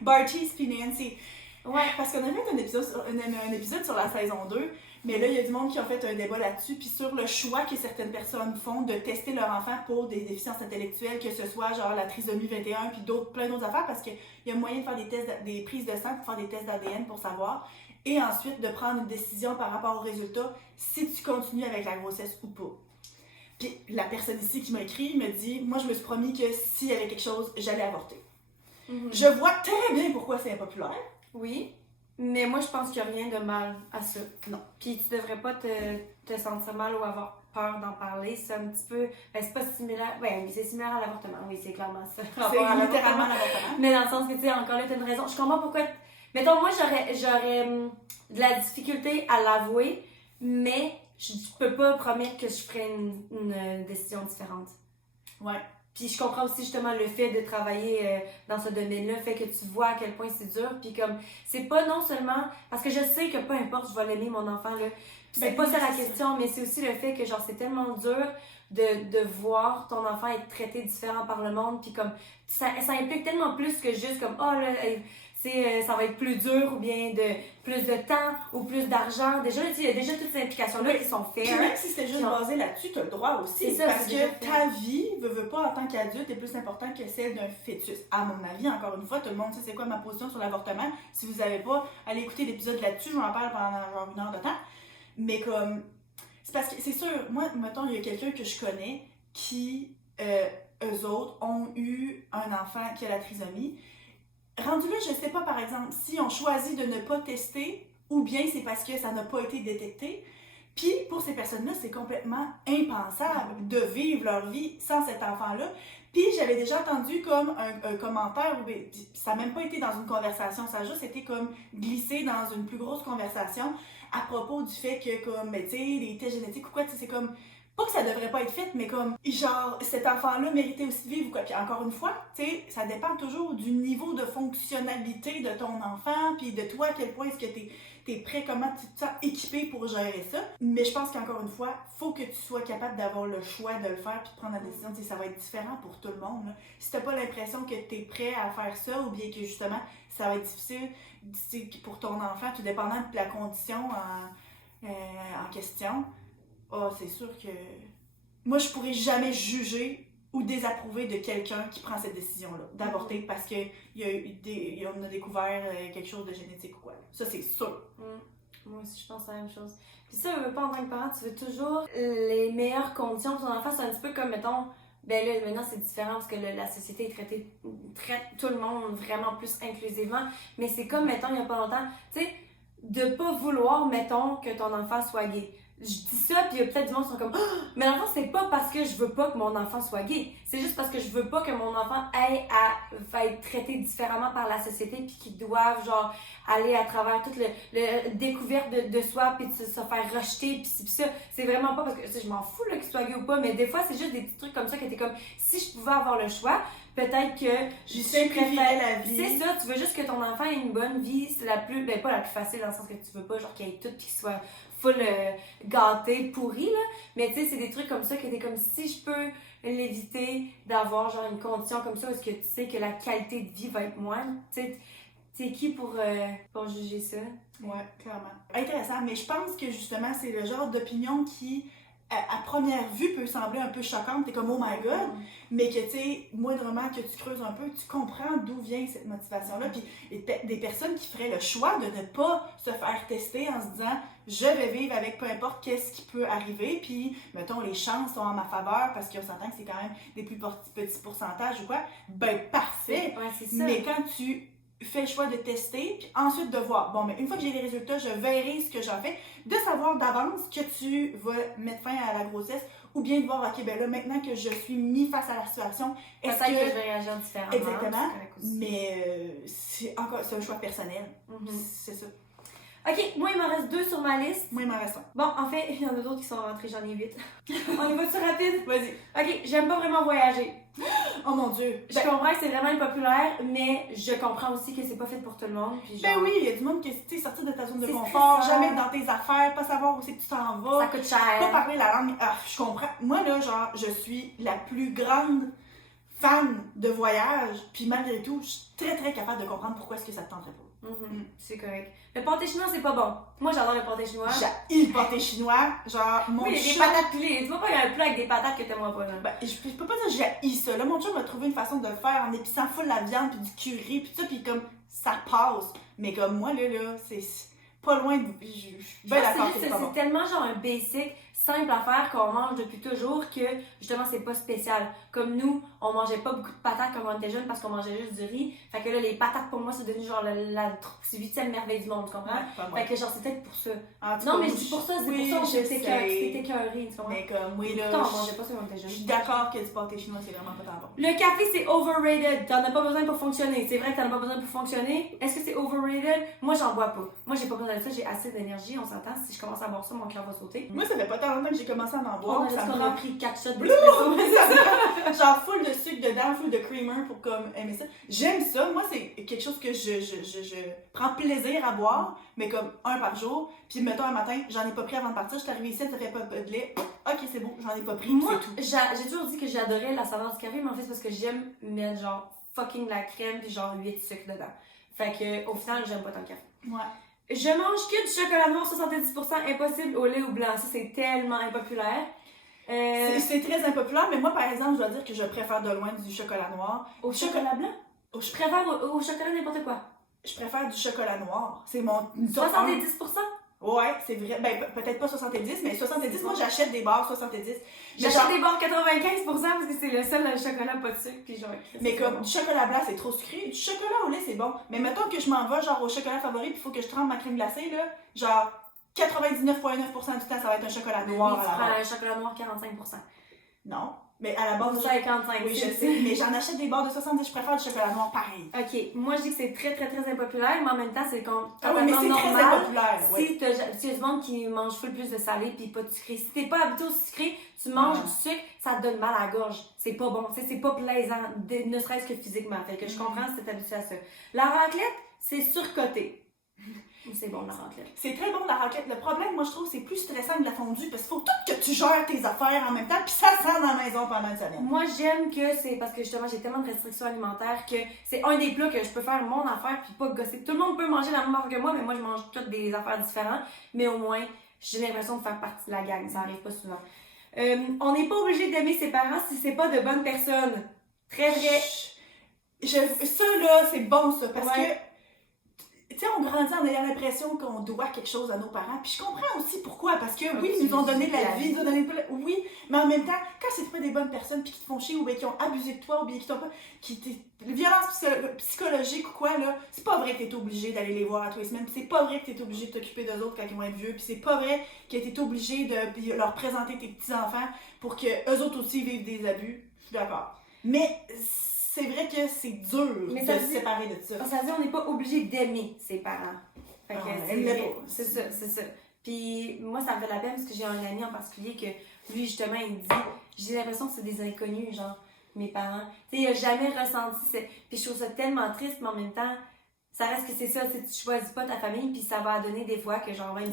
Bartis puis Nancy. Ouais. Parce qu'on a fait un épisode sur la saison 2, mais là, il y a du monde qui a fait un débat là-dessus, puis sur le choix que certaines personnes font de tester leur enfant pour des déficiences intellectuelles, que ce soit genre la trisomie 21, puis plein d'autres affaires, parce qu'il y a moyen de faire des prises de sang, pour faire des tests d'ADN pour savoir, et ensuite de prendre une décision par rapport au résultat, si tu continues avec la grossesse ou pas. Puis la personne ici qui m'a écrit me dit, moi je me suis promis que s'il y avait quelque chose, j'allais avorter. Mm-hmm. Je vois très bien pourquoi c'est impopulaire. Oui, mais moi je pense qu'il n'y a rien de mal à ça. Non. Puis tu devrais pas te sentir mal ou avoir peur d'en parler. C'est un petit peu. Ben, c'est pas similaire. Ben, c'est similaire à l'avortement. Oui, c'est clairement ça. C'est littéralement l'avortement. Mais dans le sens que, tu sais, encore là, t'as une raison. Je comprends pourquoi. Mettons, moi j'aurais de la difficulté à l'avouer, mais je peux pas promettre que je ferais une décision différente. Ouais. Puis je comprends aussi justement le fait de travailler dans ce domaine-là, fait que tu vois à quel point c'est dur. Puis comme, c'est pas non seulement... Parce que je sais que peu importe, je vais l'aimer, mon enfant, là. Puis c'est pas ça la question, mais c'est aussi le fait que genre c'est tellement dur de voir ton enfant être traité différent par le monde. Puis comme, ça implique tellement plus que juste comme, oh là... ça va être plus dur ou bien de plus de temps ou plus d'argent. Déjà, il y a déjà toutes ces implications-là qui sont Puis fair. même si c'était juste basé là-dessus, tu as le droit aussi. C'est ça, parce c'est déjà que fait. ta vie, veux pas, en tant qu'adulte, est plus importante que celle d'un fœtus. À mon avis, encore une fois, tout le monde sait c'est quoi ma position sur l'avortement. Si vous avez pas, allez écouter l'épisode là-dessus, je vais en parle pendant genre 1 heure de temps. Mais comme, c'est parce que, c'est sûr, moi, mettons, il y a quelqu'un que je connais qui, eux autres, ont eu un enfant qui a la trisomie. Rendu là, je sais pas, par exemple, si on choisit de ne pas tester ou bien c'est parce que ça n'a pas été détecté. Puis, pour ces personnes-là, c'est complètement impensable de vivre leur vie sans cet enfant-là. Puis, j'avais déjà entendu comme un commentaire, ça n'a même pas été dans une conversation, ça a juste été comme glissé dans une plus grosse conversation à propos du fait que, comme, tu sais, les tests génétiques ou quoi, tu sais, c'est comme... Pas que ça devrait pas être fait, mais comme, genre, cet enfant-là méritait aussi de vivre ou quoi. Puis encore une fois, tu sais, ça dépend toujours du niveau de fonctionnalité de ton enfant, puis de toi, à quel point est-ce que t'es prêt, comment tu te sens équipé pour gérer ça. Mais je pense qu'encore une fois, faut que tu sois capable d'avoir le choix de le faire puis de prendre la décision. Tu sais, ça va être différent pour tout le monde, là. Si t'as pas l'impression que t'es prêt à faire ça, ou bien que justement, ça va être difficile pour ton enfant, tout dépendant de la condition en question. Oh, c'est sûr que moi, je pourrais jamais juger ou désapprouver de quelqu'un qui prend cette décision-là, d'avorter, parce qu'on a découvert quelque chose de génétique ou quoi. Ça, c'est sûr. Moi aussi, je pense la même chose. Puis ça, pas en tant que parent, tu veux toujours les meilleures conditions pour ton enfant. C'est un petit peu comme, mettons, ben là, maintenant, c'est différent parce que la société traite tout le monde vraiment plus inclusivement. Mais c'est comme, mettons, il y a pas longtemps, tu sais, de pas vouloir, mettons, que ton enfant soit gay. Je dis ça, puis il y a peut-être du monde qui sont comme oh! Mais l'enfant, c'est pas parce que je veux pas que mon enfant soit gay. C'est juste parce que je veux pas que mon enfant ait à être traité différemment par la société, puis qu'il doive, genre, aller à travers toute le découverte de soi, puis de se faire rejeter, puis ça. C'est vraiment pas parce que je m'en fous là, qu'il soit gay ou pas, mais des fois, c'est juste des petits trucs comme ça que t'es comme si je pouvais avoir le choix, peut-être que je préfère la vie. C'est ça, tu veux juste que ton enfant ait une bonne vie, c'est la plus, ben pas la plus facile dans le sens que tu veux pas genre qu'il ait tout puis qu'il soit full gâté, pourri là, mais tu sais c'est des trucs comme ça que t'es comme si je peux l'éviter d'avoir genre une condition comme ça où est-ce que tu sais que la qualité de vie va être moindre, tu sais t'es qui pour juger ça? Ouais, clairement. Intéressant, mais je pense que justement c'est le genre d'opinion qui à première vue peut sembler un peu choquante, t'es comme oh my god, mais que tu sais, moindrement que tu creuses un peu, tu comprends d'où vient cette motivation-là. Puis des personnes qui feraient le choix de ne pas se faire tester en se disant je vais vivre avec peu importe qu'est-ce qui peut arriver, puis mettons les chances sont en ma faveur parce qu'on s'entend que c'est quand même des plus petits pourcentages ou quoi, ben parfait. Ouais, c'est ça. Mais quand tu fais le choix de tester, puis ensuite de voir, bon, mais une fois que j'ai les résultats, je verrai ce que j'en fais, de savoir d'avance que tu vas mettre fin à la grossesse, ou bien de voir, ok, ben là, maintenant que je suis mis face à la situation, est-ce peut-être que que... je vais réagir différemment. Exactement, mais c'est un choix personnel, c'est ça. Ok, moi il m'en reste 2 sur ma liste. Moi, il m'en reste un. Bon, en fait, il y en a d'autres qui sont rentrés, j'en ai 8. On y va-tu rapide? Vas-y. Ok, j'aime pas vraiment voyager. Oh mon Dieu. Je comprends que c'est vraiment impopulaire, mais je comprends aussi que c'est pas fait pour tout le monde. Puis genre, Ben oui, il y a du monde qui est sorti de ta zone de c'est confort, stressant. jamais être dans tes affaires, pas savoir où c'est que tu t'en vas. ça coûte cher. Pas parler la langue. Ah, je comprends. Moi, là, genre, je suis la plus grande fan de voyage, puis malgré tout, je suis très, très capable de comprendre pourquoi est-ce que ça te tenterait pas. C'est correct. Le pâté chinois, c'est pas bon. Moi, j'adore le pâté chinois. J'ai le pâté chinois, genre, mon Oui, il y a des chum... patates pilées. Tu vois pas, il y a un plat avec des patates que t'aimerais pas, là. Ben, je peux pas dire que j'ai ça. Là, mon chum a trouvé une façon de le faire en épissant full la viande, puis du curry, puis tout ça, puis comme, ça passe. Mais comme moi, là, c'est pas loin de... Je suis bien d'accord que c'est pas bon. C'est tellement genre un basic, simple à faire qu'on mange depuis toujours que justement c'est pas spécial. Comme nous, on mangeait pas beaucoup de patates quand on était jeunes parce qu'on mangeait juste du riz. Fait que là, les patates pour moi c'est devenu genre la 8e merveille du monde, tu comprends? Fait que genre c'est peut-être pour ça. Non, mais je dis pour ça, c'est oui, pour ça que je c'était qu'un riz, tu comprends? Mais comme, oui, là, Pourtant, on mangeait pas ça quand on était je jeunes. suis d'accord que du pâté chinois, c'est vraiment pas tant bon. Le café, c'est overrated. T'en as pas besoin pour fonctionner. C'est vrai que t'en as pas besoin pour fonctionner. Est-ce que c'est overrated? Moi, j'en bois pas. Moi, j'ai pas besoin de ça. J'ai assez d'énergie. On s'entend. Si je commence à boire ça, mon cœur va sauter. Moi, ça fait pas tant longtemps que j'ai commencé à en boire. On Ça me a prend pris 4 shots d'espresso. genre full de sucre dedans, full de creamer pour comme aimer ça. J'aime ça. Moi, c'est quelque chose que je prends plaisir à boire, mais comme un par jour. Puis mettons un matin, j'en ai pas pris avant de partir. Je suis arrivée ici, ça fait pas de lait. Ok, c'est bon, j'en ai pas pris. Moi, c'est tout. j'ai toujours dit que j'adorais la saveur du café, mais en fait, c'est parce que j'aime mettre genre fucking la crème puis genre 8 sucres dedans. Fait que au final, j'aime pas tant le café. Ouais. Je mange que du chocolat noir 70% impossible au lait ou blanc. Ça, c'est tellement impopulaire. C'est très impopulaire, mais moi, par exemple, je dois dire que je préfère de loin du chocolat noir. Au chocolat blanc? Je préfère au chocolat n'importe quoi. Je préfère du chocolat noir. C'est mon... 70%? Ouais, c'est vrai. Ben, peut-être pas 70, mais 70, moi, j'achète des barres 70. J'achète des barres 95% parce que c'est le seul chocolat pas de sucre. Puis genre, mais comme du chocolat blanc, c'est trop sucré. Du chocolat au lait, c'est bon. Mais mettons que je m'en vais genre au chocolat favori, puis il faut que je trempe ma crème glacée, là. Genre, 99,9% du temps, ça va être un chocolat noir oui, à la base. un chocolat noir 45%. Non. Mais à la base... 55. Oui, je sais. Mais j'en achète des barres de 70, je préfère du chocolat noir pareil. Ok, moi je dis que c'est très très très impopulaire, mais en même temps c'est quand oui, mais c'est normal. très impopulaire, oui. Si y a du monde qui mange full plus de salé puis pas de sucré, si t'es pas habitué au sucré, tu manges du sucre, ça te donne mal à la gorge. C'est pas bon, c'est pas plaisant, ne serait-ce que physiquement. Fait que je comprends si t'es habitué à ça. La raclette, c'est surcoté. C'est bon la raclette. C'est très bon la raclette. Le problème, moi je trouve, c'est plus stressant que la fondue parce qu'il faut tout que tu gères tes affaires en même temps puis ça sent dans la maison pendant une semaine. Moi j'aime que c'est parce que justement j'ai tellement de restrictions alimentaires que c'est un des plats que je peux faire mon affaire puis pas gosser. Tout le monde peut manger la même affaire que moi, mais moi je mange toutes des affaires différentes. Mais au moins, j'ai l'impression de faire partie de la gang. Ça arrive pas souvent. On n'est pas obligé d'aimer ses parents si c'est pas de bonnes personnes. Très vrai. Ça là, c'est bon ça parce que tu sais, on grandit en ayant l'impression qu'on doit quelque chose à nos parents. Puis je comprends aussi pourquoi. Parce que oui, ils nous ont donné la vie, ils nous ont donné oui, mais en même temps, quand c'est pas des bonnes personnes puis qui te font chier ou bien qui ont abusé de toi ou bien qui t'ont pas. Les violences psychologiques ou quoi, là, c'est pas vrai que t'es obligé d'aller les voir à tous les semaines. Puis c'est pas vrai que t'es obligé de t'occuper d'eux autres quand ils vont être vieux. Puis c'est pas vrai que t'es obligé de leur présenter tes petits-enfants pour que eux autres aussi vivent des abus. Je suis d'accord. Mais c'est vrai que c'est dur de se séparer de ça. Ça veut dire qu'on n'est pas obligé d'aimer ses parents. Fait que c'est ça, c'est ça. Puis moi, ça me fait la peine parce que j'ai un ami en particulier que lui, justement, il me dit, j'ai l'impression que c'est des inconnus, genre, mes parents. Tu sais, il a jamais ressenti ça. Puis je trouve ça tellement triste, mais en même temps, ça reste que c'est ça, tu choisis pas ta famille, puis ça va donner des fois que genre, même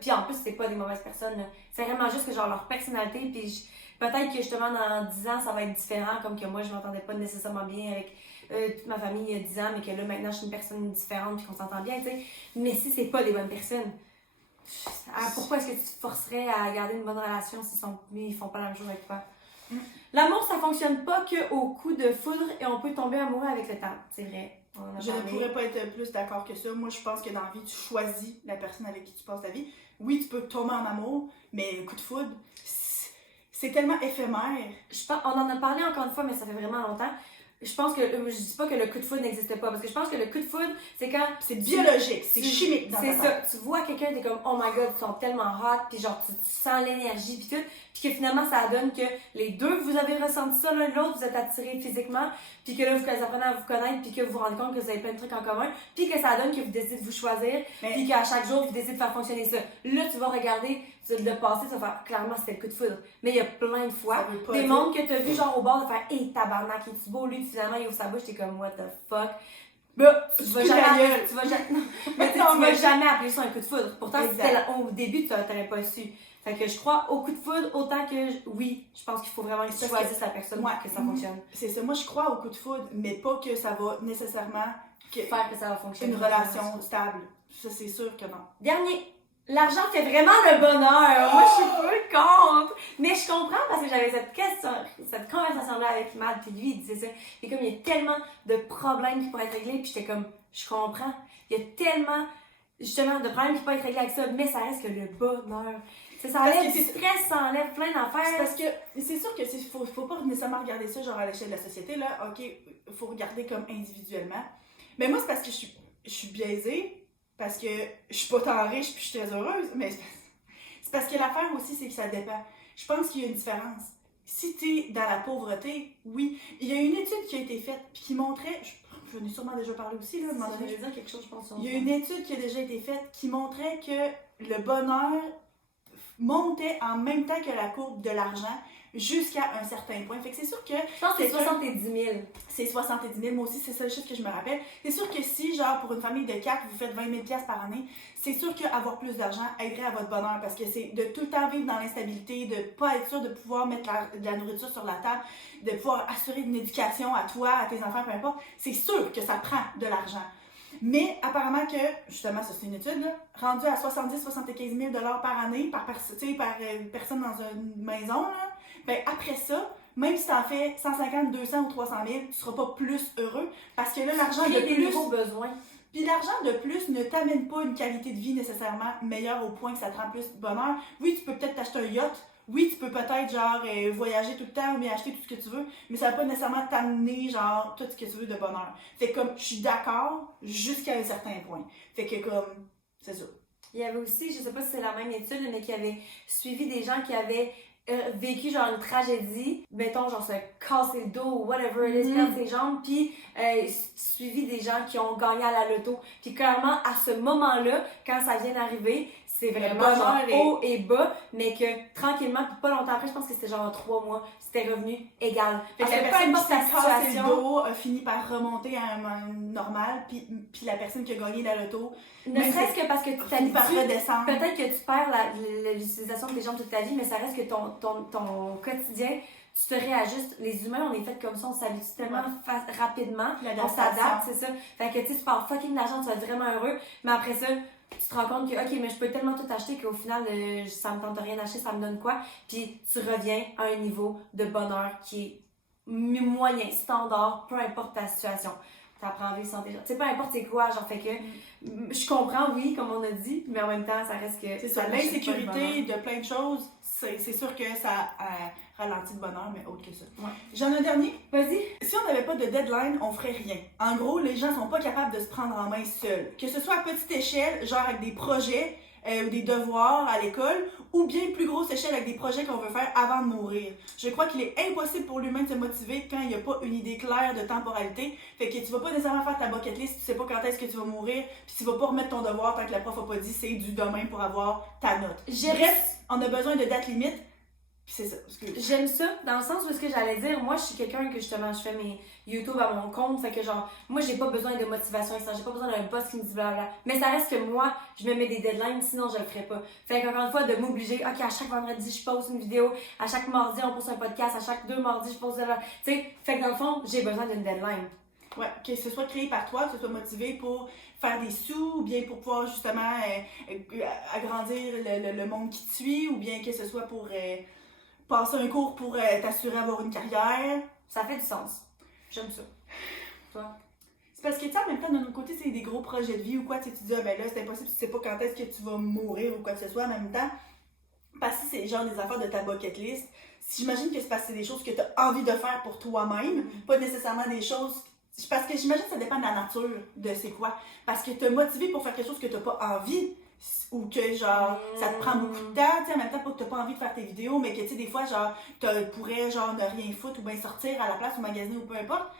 puis en plus, c'est pas des mauvaises personnes, là. C'est vraiment juste que genre leur personnalité, puis peut-être que justement dans 10 ans, ça va être différent, comme que moi, je m'entendais pas nécessairement bien avec toute ma famille il y a 10 ans, mais que là, maintenant, je suis une personne différente puis qu'on s'entend bien, tu sais. Mais si c'est pas des bonnes personnes, Pourquoi est-ce que tu te forcerais à garder une bonne relation s'ils font pas la même chose avec toi? L'amour, ça fonctionne pas qu'au coup de foudre et on peut tomber amoureux avec le temps. C'est vrai. Je ne pourrais pas être plus d'accord que ça. Moi, je pense que dans la vie, tu choisis la personne avec qui tu passes ta vie. Oui, tu peux tomber en amour, mais le coup de foudre, c'est tellement éphémère. On en a parlé encore une fois, mais ça fait vraiment longtemps. Je pense que, je dis pas que le coup de foudre n'existe pas, parce que je pense que le coup de foudre, c'est quand... C'est biologique, c'est chimique dans ta tête. C'est ça, tu vois quelqu'un, t'es comme, oh my god, ils sont tellement hot, puis genre, tu sens l'énergie, puis tout, puis que finalement, ça donne que les deux, vous avez ressenti ça l'un de l'autre, vous êtes attirés physiquement, puis que là, vous apprenez à vous connaître, puis que vous vous rendez compte que vous avez plein de trucs en commun, puis que ça donne que vous décidez de vous choisir, puis qu'à chaque jour, vous décidez de faire fonctionner ça. Là, tu vas regarder le passé, ça va faire, clairement, c'était le coup de foudre. Mais il y a plein de fois, des mondes que t'as vu genre au bord de faire, hey, tabarnak, est-tu beau, lui, finalement, il ouvre sa bouche, t'es comme, what the fuck. Bah, tu vas jamais appeler ça un coup de foudre. Pourtant, au début, tu n'aurais pas su. Fait que je crois au coup de foudre autant que, oui, je pense qu'il faut vraiment que tu choisisses la personne pour que ça fonctionne. C'est ça, moi je crois au coup de foudre, mais pas que ça va nécessairement faire que ça va fonctionner. Une relation stable. Ça, c'est sûr que non. Dernier. L'argent fait vraiment le bonheur. Moi, je suis peu contre. Mais je comprends parce que j'avais cette conversation-là avec Matt, puis lui, il disait ça. Et comme il y a tellement de problèmes qui pourraient être réglés, puis j'étais comme, je comprends. Il y a tellement, justement, de problèmes qui pourraient être réglés avec ça, mais ça reste que le bonheur. Ça enlève du stress, ça enlève plein d'affaires. Parce que c'est sûr que faut pas nécessairement regarder ça genre à l'échelle de la société, là. OK, faut regarder comme individuellement. Mais moi, c'est parce que je suis biaisée. Parce que je suis pas tant riche puis je suis très heureuse, mais c'est parce que l'affaire aussi, c'est que ça dépend. Je pense qu'il y a une différence. Si t'es dans la pauvreté, oui. Il y a une étude qui a été faite puis qui montrait, je n'ai sûrement déjà parlé aussi, là, à un moment donné. Je vais dire quelque chose, je pense. Il y a une étude qui a déjà été faite qui montrait que le bonheur montait en même temps que la courbe de l'argent jusqu'à un certain point. Fait que c'est sûr que... Je pense que c'est 70 000. C'est 70 000. Moi aussi, c'est ça le chiffre que je me rappelle. C'est sûr que si, genre, pour une famille de 4, vous faites 20 000 $ par année, c'est sûr qu'avoir plus d'argent aiderait à votre bonheur parce que c'est de tout le temps vivre dans l'instabilité, de pas être sûr de pouvoir mettre de la nourriture sur la table, de pouvoir assurer une éducation à toi, à tes enfants, peu importe. C'est sûr que ça prend de l'argent. Mais apparemment que, justement, ça c'est une étude, là, rendue à 70-75 000 $ par année par personne dans une maison, là, ben après ça, même si t'en fais 150, 200 ou 300 000, tu seras pas plus heureux parce que là, l'argent de plus... besoins. Puis l'argent de plus ne t'amène pas une qualité de vie nécessairement meilleure au point que ça te rend plus de bonheur. Oui, tu peux peut-être t'acheter un yacht. Oui, tu peux peut-être genre voyager tout le temps ou bien acheter tout ce que tu veux, mais ça va pas nécessairement t'amener genre tout ce que tu veux de bonheur. Fait que comme, je suis d'accord jusqu'à un certain point. Fait que comme, c'est ça. Il y avait aussi, je sais pas si c'est la même étude, mais qui avait suivi des gens qui avaient vécu genre une tragédie, mettons genre se casser le dos ou whatever, perdre ses jambes, puis suivi des gens qui ont gagné à la loto. Puis clairement, à ce moment-là, quand ça vient d'arriver, c'est vraiment genre haut et bas, mais que tranquillement, puis pas longtemps après, je pense que c'était genre 3 mois, c'était revenu égal. Parce que la personne qui s'est cassé le dos a fini par remonter à un normal, puis la personne qui a gagné la loto, ne serait-ce que parce que tu t'habitues, peut-être que tu perds l'utilisation de tes jambes toute ta vie, mais ça reste que ton quotidien, tu te réajustes. Les humains, on est fait comme ça, on s'habitue tellement rapidement, on s'adapte, c'est ça. Fait que tu sais, tu perds fucking d'argent, tu vas être vraiment heureux, mais après ça, tu te rends compte que, ok, mais je peux tellement tout acheter qu'au final, ça me tente rien d'acheter, ça me donne quoi? Puis tu reviens à un niveau de bonheur qui est moyen, standard, peu importe ta situation. T'apprends à vivre sans tes gens. Tu sais, peu importe c'est quoi, genre, fait que je comprends, oui, comme on a dit, mais en même temps, ça reste que... C'est ça, l'insécurité de plein de choses, c'est sûr que ça ralentit le bonheur, mais autre que ça. Ouais. J'en ai un dernier. Vas-y. Si on n'avait pas de deadline, on ferait rien. En gros, les gens sont pas capables de se prendre en main seuls. Que ce soit à petite échelle, genre avec des projets ou des devoirs à l'école, ou bien plus grosse échelle avec des projets qu'on veut faire avant de mourir. Je crois qu'il est impossible pour l'humain de se motiver quand il n'y a pas une idée claire de temporalité. Fait que tu vas pas nécessairement faire ta bucket list si tu sais pas quand est-ce que tu vas mourir, puis tu vas pas remettre ton devoir tant que la prof a pas dit c'est du demain pour avoir ta note. Bref, on a besoin de date limite. Puis c'est ça. J'aime ça, dans le sens où ce que j'allais dire, moi je suis quelqu'un que justement je fais mes YouTube à mon compte, fait que genre, moi j'ai pas besoin de motivation externe, j'ai pas besoin d'un boss qui me dit blablabla. Mais ça reste que moi, je me mets des deadlines, sinon je le ferais pas. Fait qu'encore une fois, de m'obliger, ok, à chaque vendredi je poste une vidéo, à chaque mardi on poste un podcast, à chaque 2 mardis je poste de la. Tu sais, fait que dans le fond, j'ai besoin d'une deadline. Ouais, que ce soit créé par toi, que ce soit motivé pour faire des sous, ou bien pour pouvoir justement agrandir le monde qui te suit, ou bien que ce soit pour passer un cours pour t'assurer d'avoir une carrière. Ça fait du sens. J'aime ça. Toi? C'est parce que, tu sais, en même temps, de notre côté, c'est des gros projets de vie ou quoi, tu dis, ah ben là, c'est impossible, tu sais pas quand est-ce que tu vas mourir ou quoi que ce soit en même temps. Parce que c'est genre des affaires de ta bucket list. J'imagine que c'est parce que c'est des choses que tu as envie de faire pour toi-même, pas nécessairement des choses. Parce que j'imagine que ça dépend de la nature de c'est quoi. Parce que t'es motivé pour faire quelque chose que t'as pas envie, ou que genre ça te prend beaucoup de temps, tu sais, en même temps pas que t'as pas envie de faire tes vidéos, mais que tu sais, des fois, genre, tu pourrais genre ne rien foutre ou bien sortir à la place ou magasiner ou peu importe.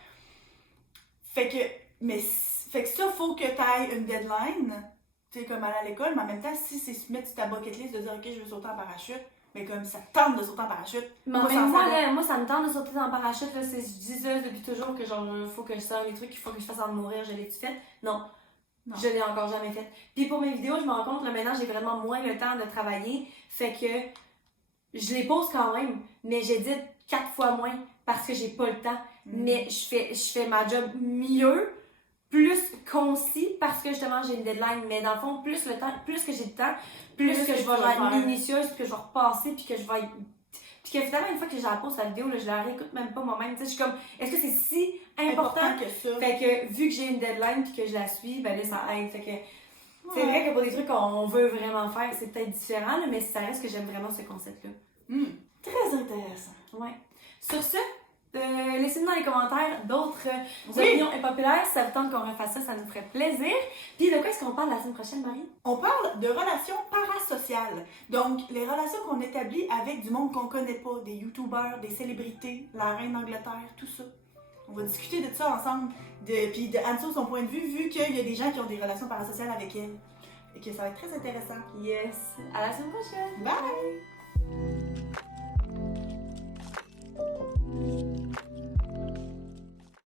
Fait que ça, faut que t'ailles une deadline, tu sais, comme aller à l'école, mais en même temps, si c'est se mettre sur ta bucket list de dire, ok, je veux sauter en parachute, mais comme ça te tente de sauter en parachute. Mais moi, ça me tente de sauter en parachute. Là, je dis ça depuis toujours que genre, faut que je sorte les trucs, il faut que je fasse en mourir. Je l'ai-tu fait? Non. Je l'ai encore jamais fait. Puis pour mes vidéos, je me rends compte que maintenant, j'ai vraiment moins le temps de travailler. Fait que je les pose quand même, mais j'édite 4 fois moins parce que j'ai pas le temps. Mais je fais ma job mieux, plus concis parce que justement j'ai une deadline. Mais dans le fond, plus que j'ai de temps, plus que je vais être minutieuse, puis que je vais repasser, puis que je vais être... Puis que finalement, une fois que j'ai la pause la vidéo, là, je la réécoute même pas moi-même. Tu sais, je suis comme, est-ce que c'est si important que ça? Fait que vu que j'ai une deadline puis que je la suis, ben là, ça aide. Fait que c'est vrai que pour des trucs qu'on veut vraiment faire, c'est peut-être différent, là, mais ça reste que j'aime vraiment ce concept-là. Très intéressant. Ouais. Sur ce, laissez-nous dans les commentaires d'autres opinions impopulaires. Si ça vous tente qu'on refasse ça, ça nous ferait plaisir. Puis de quoi est-ce qu'on parle la semaine prochaine, Marie? On parle de relations parasociales. Donc, les relations qu'on établit avec du monde qu'on connaît pas, des youtubeurs, des célébrités, la reine d'Angleterre, tout ça. On va discuter de ça ensemble, puis de Anso, son point de vue, vu qu'il y a des gens qui ont des relations parasociales avec elle. Et que ça va être très intéressant. Yes! À la semaine prochaine! Bye!